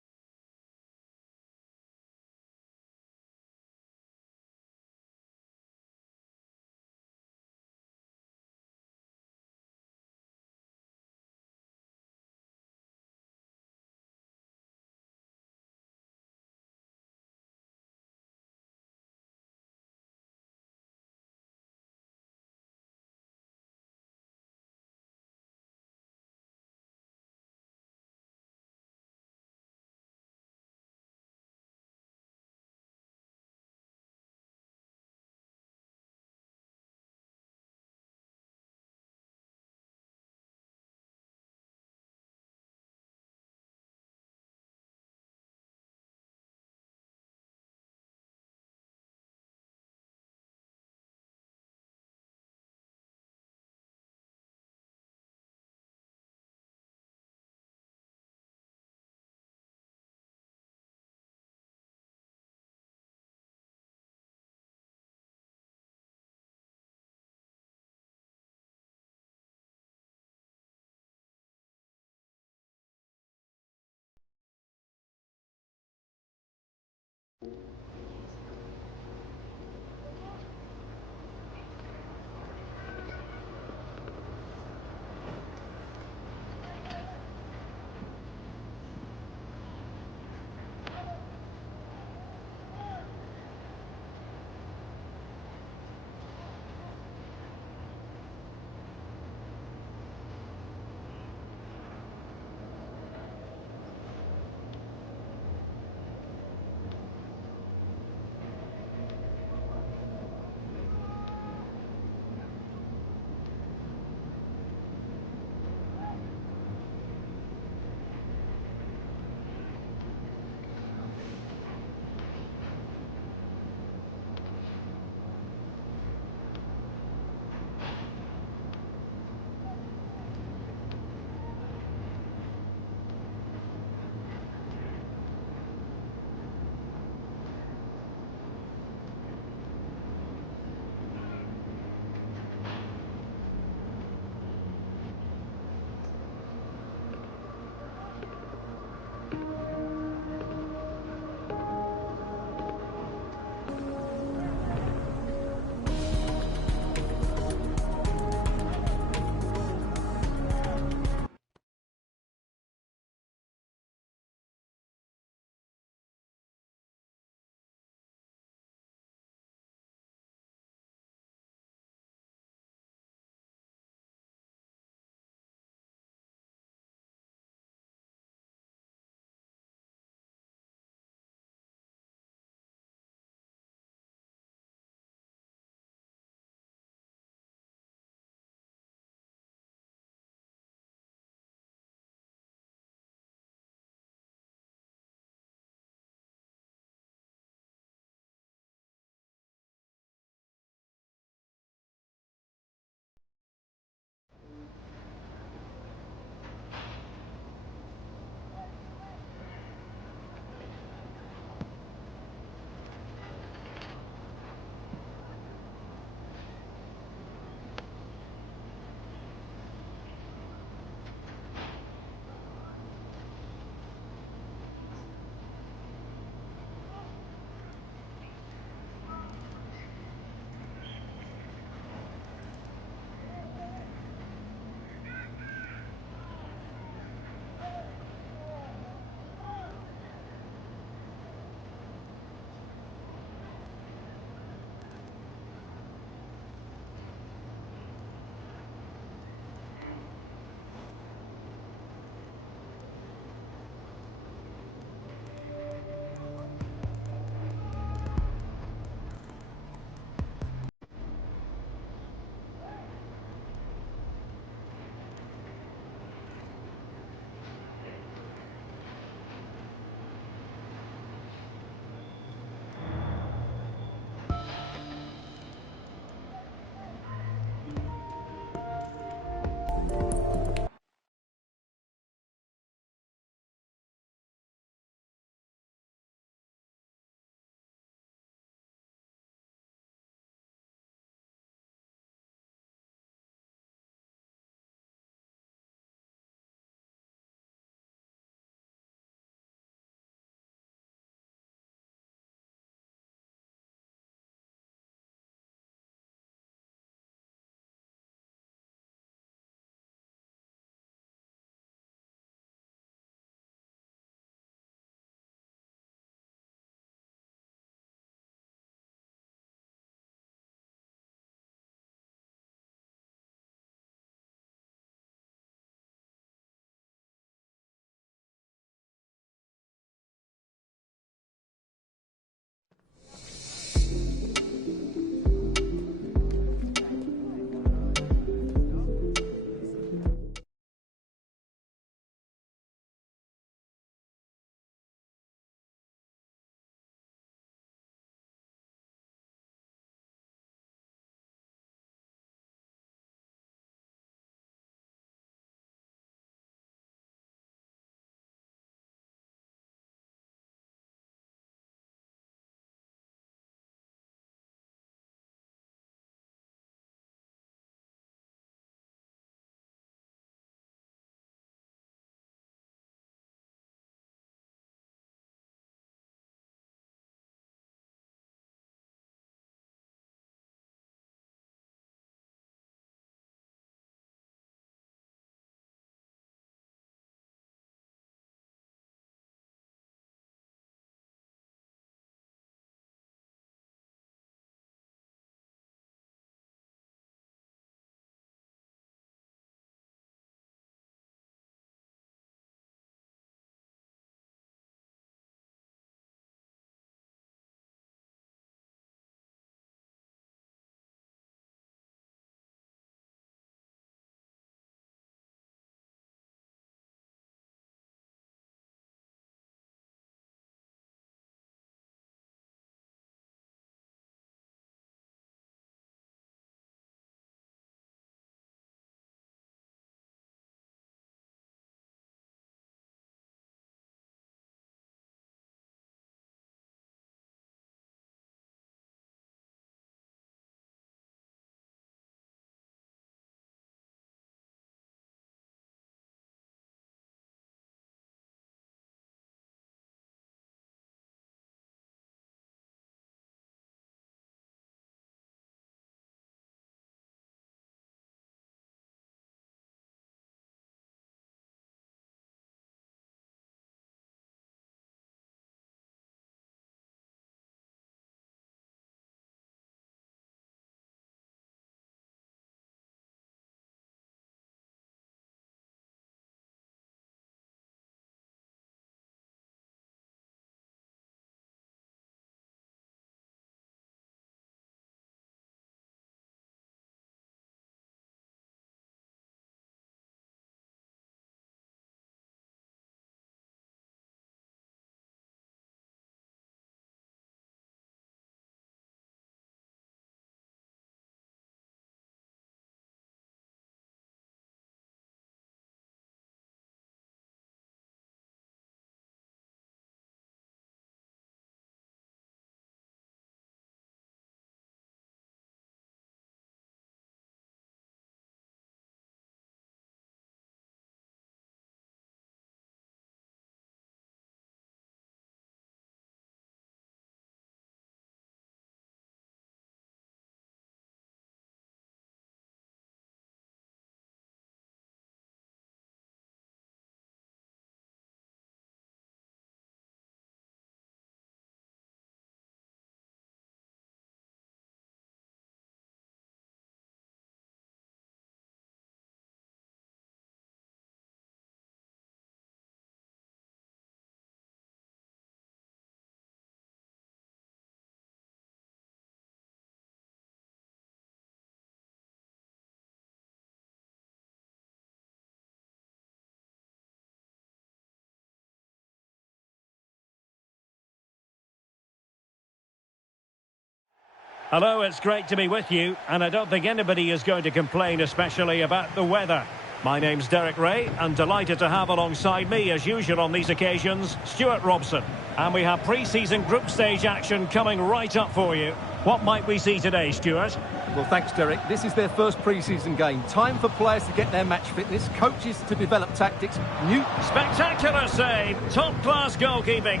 Hello, it's great to be with you, and I don't think anybody is going to complain, especially about the weather. My name's Derek Ray, and delighted to have alongside me, as usual on these occasions, Stuart Robson. And we have pre-season group stage action coming right up for you. What might we see today, Stuart? Well, thanks, Derek. This is their first pre-season game. Time for players to get their match fitness, coaches to develop tactics, new... Spectacular save, top-class goalkeeping.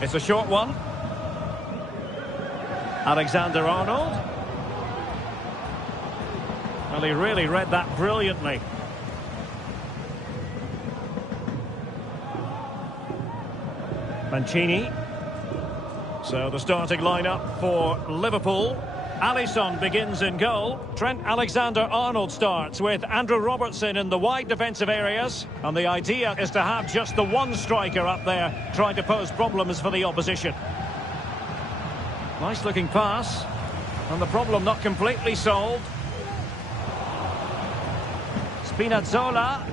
It's a short one. Alexander-Arnold. Well, he really read that brilliantly. Mancini. So the starting lineup for Liverpool. Alisson begins in goal. Trent Alexander-Arnold starts with Andrew Robertson in the wide defensive areas. And the idea is to have just the one striker up there trying to pose problems for the opposition. Nice looking pass. And the problem not completely solved. Spinazzola.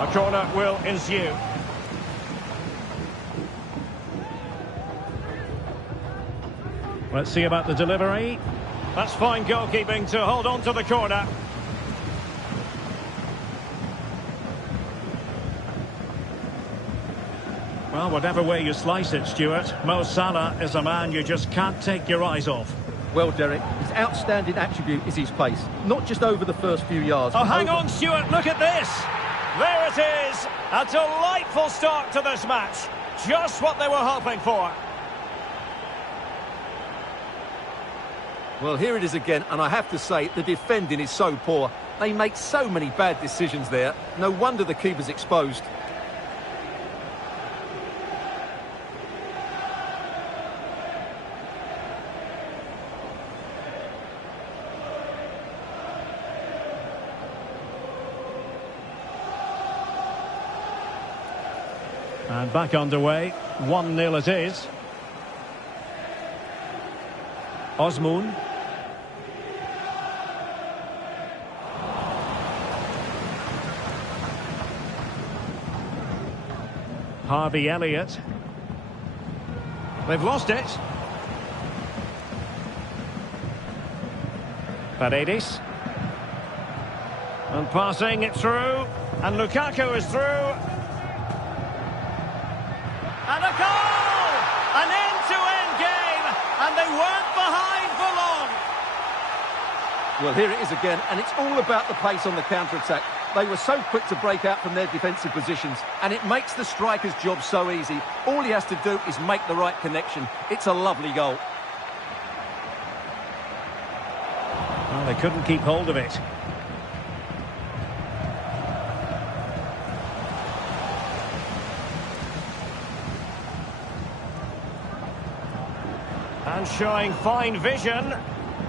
A corner will ensue. Let's see about the delivery. That's fine goalkeeping to hold on to the corner. Well, whatever way you slice it, Stuart, Mo Salah is a man you just can't take your eyes off. Well, Derek, his outstanding attribute is his pace, not just over the first few yards. Oh, hang on, Stuart, look at this. There it is. A delightful start to this match. Just what they were hoping for. Well, here it is again, and I have to say, the defending is so poor. They make so many bad decisions there. No wonder the keeper's exposed. And back underway. 1-0 it is. Osmoon. Harvey Elliott. They've lost it. Paredes. And passing it through. And Lukaku is through. And a goal! An end-to-end game. And they weren't behind for long. Well, here it is again, and it's all about the pace on the counter-attack. They were so quick to break out from their defensive positions, and it makes the striker's job so easy. All he has to do is make the right connection. It's a lovely goal. Well, they couldn't keep hold of it. And showing fine vision.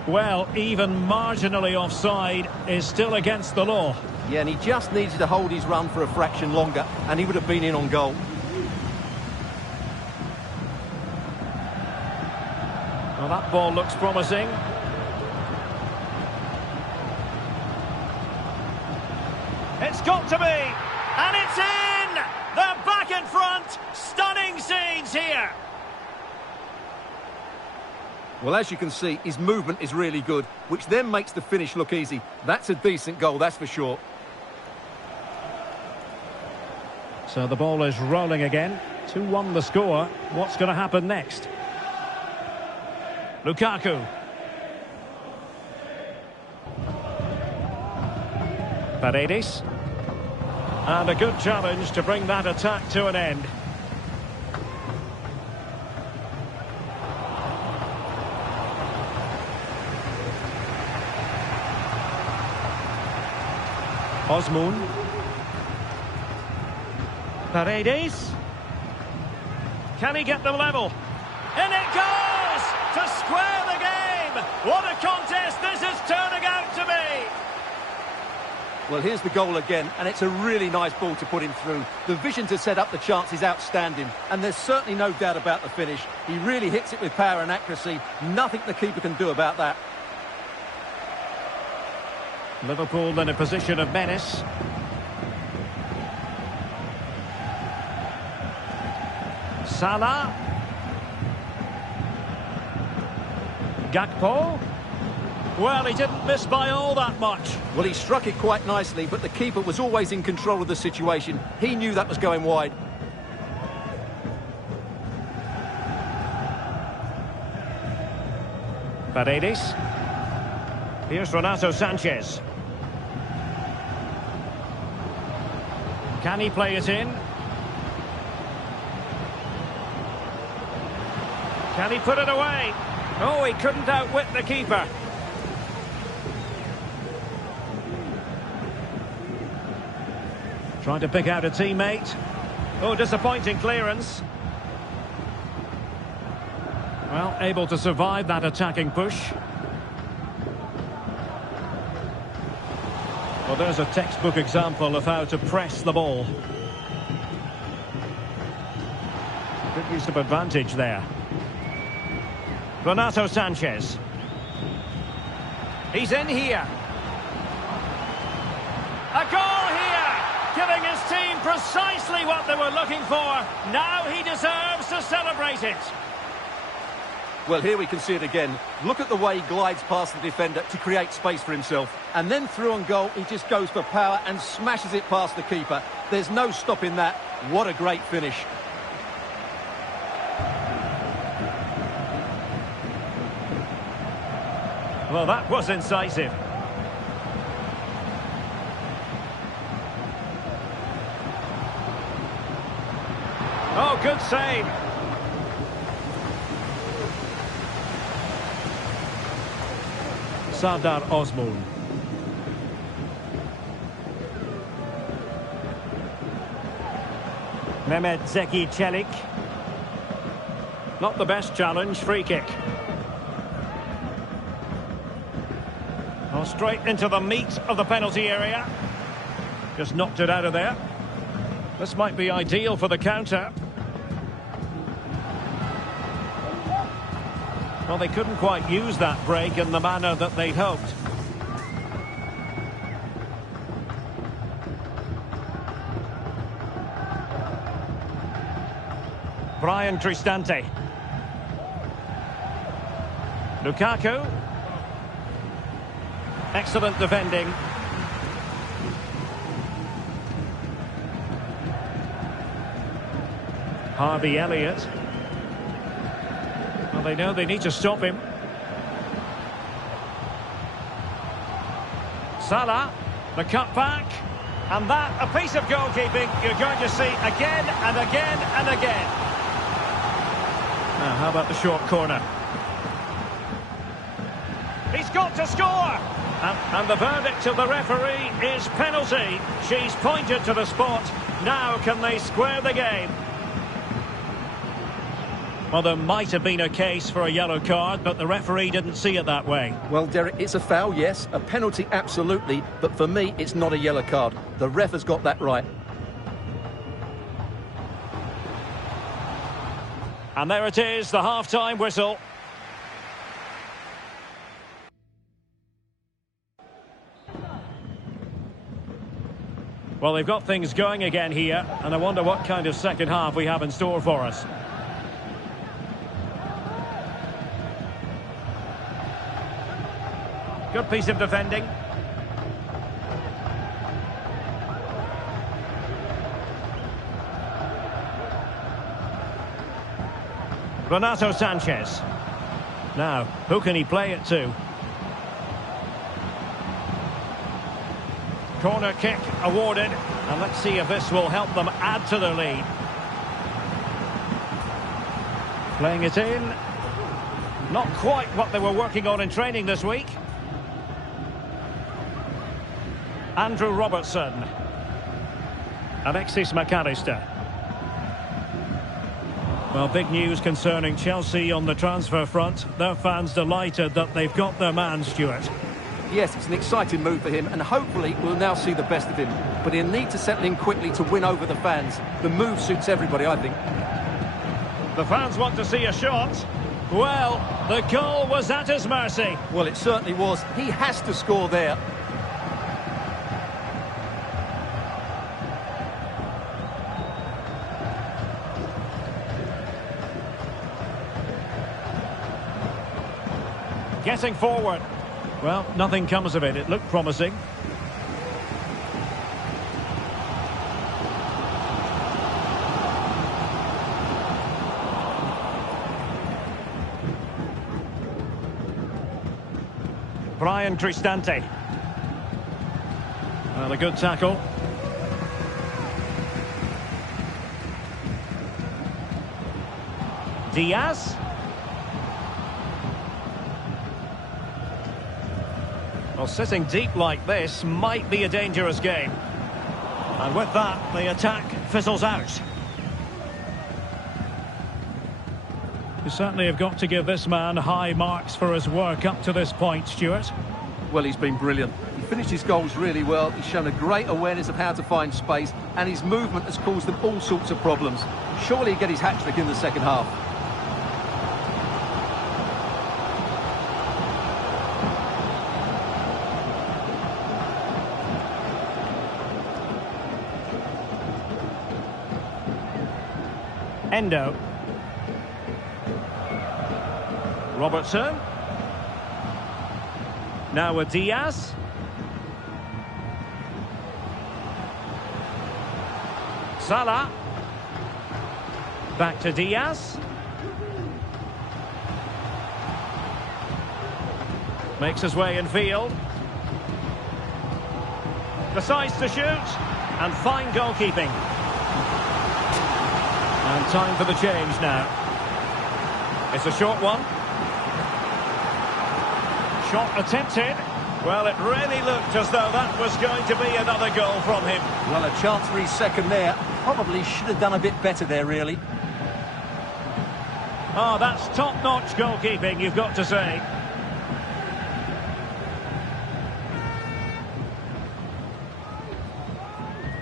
Well, even marginally offside is still against the law. Yeah, and he just needed to hold his run for a fraction longer, and he would have been in on goal. Well, that ball looks promising. It's got to be, and it's in! They're back in front! Stunning scenes here! Well, as you can see, his movement is really good, which then makes the finish look easy. That's a decent goal, that's for sure. So the ball is rolling again. 2-1 the score. What's going to happen next? Lukaku. Paredes. And a good challenge to bring that attack to an end. Osmoon. Paredes. Can he get them level? In it goes! To square the game! What a contest this is turning out to be! Well, here's the goal again, and it's a really nice ball to put him through. The vision to set up the chance is outstanding, and there's certainly no doubt about the finish. He really hits it with power and accuracy. Nothing the keeper can do about that. Liverpool in a position of menace. Salah. Gakpo. Well, he didn't miss by all that much. Well, he struck it quite nicely, but the keeper was always in control of the situation. He knew that was going wide. Paredes. Here's Renato Sanchez. Can he play it in? Can he put it away? Oh, he couldn't outwit the keeper. Trying to pick out a teammate. Oh, disappointing clearance. Well, able to survive that attacking push. Well, there's a textbook example of how to press the ball. Good use of advantage there. Renato Sanchez. He's in here. A goal here! Giving his team precisely what they were looking for. Now he deserves to celebrate it. Well, here we can see it again. Look at the way he glides past the defender to create space for himself. And then through on goal, he just goes for power and smashes it past the keeper. There's no stopping that. What a great finish. Well, that was incisive. Oh, good save. Sardar Osman. Mehmet Zeki Çelik. Not the best challenge, free kick. Oh, straight into the meat of the penalty area. Just knocked it out of there. This might be ideal for the counter. Well, they couldn't quite use that break in the manner that they'd hoped. Brian Cristante. Lukaku. Excellent defending. Harvey Elliott. Well, they know they need to stop him. Salah, the cutback, and that, a piece of goalkeeping you're going to see again and again and again. Now, how about the short corner? He's got to score! And the verdict of the referee is penalty. She's pointed to the spot. Now can they square the game? Well, there might have been a case for a yellow card, but the referee didn't see it that way. Well, Derek, it's a foul, yes. A penalty, absolutely. But for me, it's not a yellow card. The ref has got that right. And there it is, the half-time whistle. Well, they've got things going again here, and I wonder what kind of second half we have in store for us. Good piece of defending. Renato Sanchez. Now, who can he play it to? Corner kick awarded, and let's see if this will help them add to their lead. Playing it in. Not quite what they were working on in training this week. Andrew Robertson. Alexis McAllister. Well, big news concerning Chelsea on the transfer front. Their fans delighted that they've got their man, Stuart. Yes, it's an exciting move for him, and hopefully we'll now see the best of him. But he'll need to settle in quickly to win over the fans. The move suits everybody, I think. The fans want to see a shot. Well, the goal was at his mercy. Well, it certainly was. He has to score there. Getting forward. Well, nothing comes of it. It looked promising. Brian Cristante. Well, a good tackle. Diaz. Well, sitting deep like this might be a dangerous game. And with that, the attack fizzles out. You certainly have got to give this man high marks for his work up to this point, Stuart. Well, he's been brilliant. He finished his goals really well. He's shown a great awareness of how to find space, and his movement has caused them all sorts of problems. Surely he'll get his hat-trick in the second half. Endo. Robertson. Now with Diaz. Salah. Back to Diaz. Makes his way in field. Decides to shoot. And fine goalkeeping. And time for the change now. It's a short one. Shot attempted. Well, it really looked as though that was going to be another goal from him. Well, a chance for his second there. Probably should have done a bit better there, really. Oh, that's top-notch goalkeeping, you've got to say.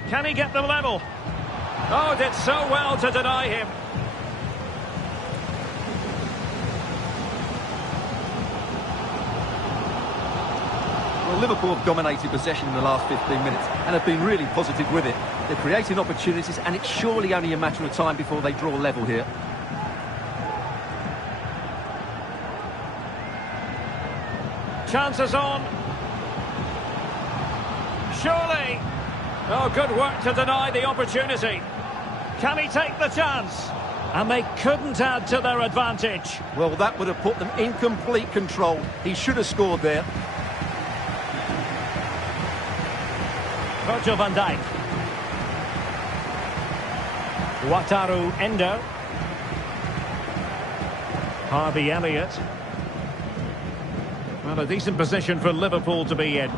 Can he get them level? Oh, did so well to deny him. Well, Liverpool have dominated possession in the last 15 minutes and have been really positive with it. They're creating opportunities, and it's surely only a matter of time before they draw level here. Chances on. Surely. Oh, good work to deny the opportunity. Can he take the chance? And they couldn't add to their advantage. Well, that would have put them in complete control. He should have scored there. Virgil van Dijk. Wataru Endo. Harvey Elliott. Well, a decent position for Liverpool to be in.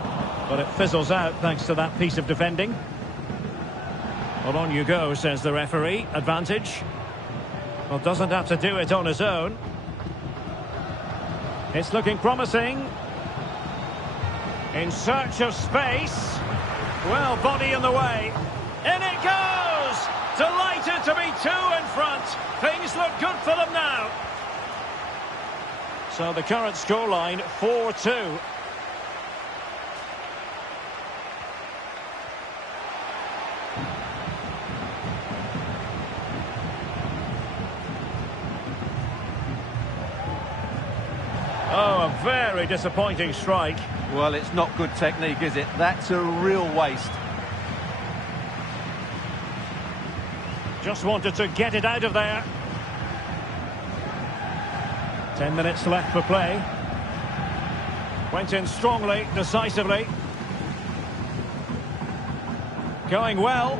But it fizzles out thanks to that piece of defending. Well, on you go, says the referee. Advantage. Well, doesn't have to do it on his own. It's looking promising. In search of space. Well, body in the way. In it goes! Delighted to be two in front. Things look good for them now. So the current scoreline, 4-2. Oh, a very disappointing strike. Well, it's not good technique, is it? That's a real waste. Just wanted to get it out of there. 10 minutes left for play. Went in strongly, decisively. Going well.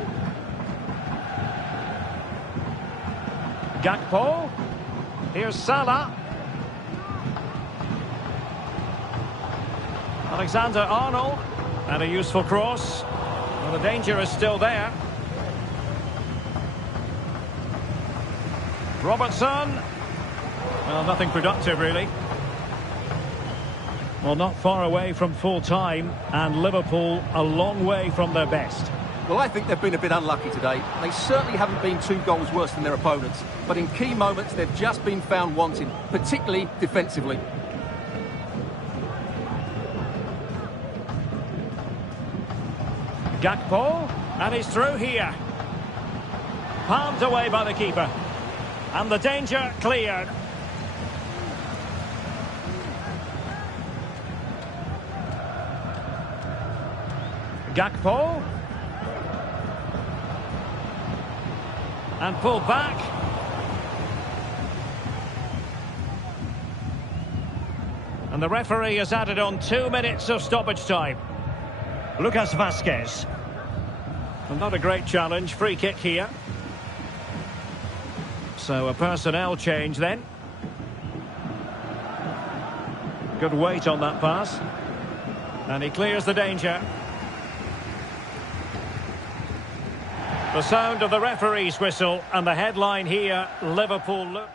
Gakpo. Here's Salah. Alexander-Arnold. And a useful cross. Well, the danger is still there. Robertson. Well, nothing productive, really. Well, not far away from full time, and Liverpool a long way from their best. Well, I think they've been a bit unlucky today. They certainly haven't been 2 goals worse than their opponents, but in key moments they've just been found wanting, particularly defensively. Gakpo, and he's through here. Palmed away by the keeper. And the danger cleared. Gakpo. And pulled back. And the referee has added on 2 minutes of stoppage time. Lucas Vazquez. And not a great challenge. Free kick here. So a personnel change then. Good weight on that pass. And he clears the danger. The sound of the referee's whistle, and the headline here, Liverpool look.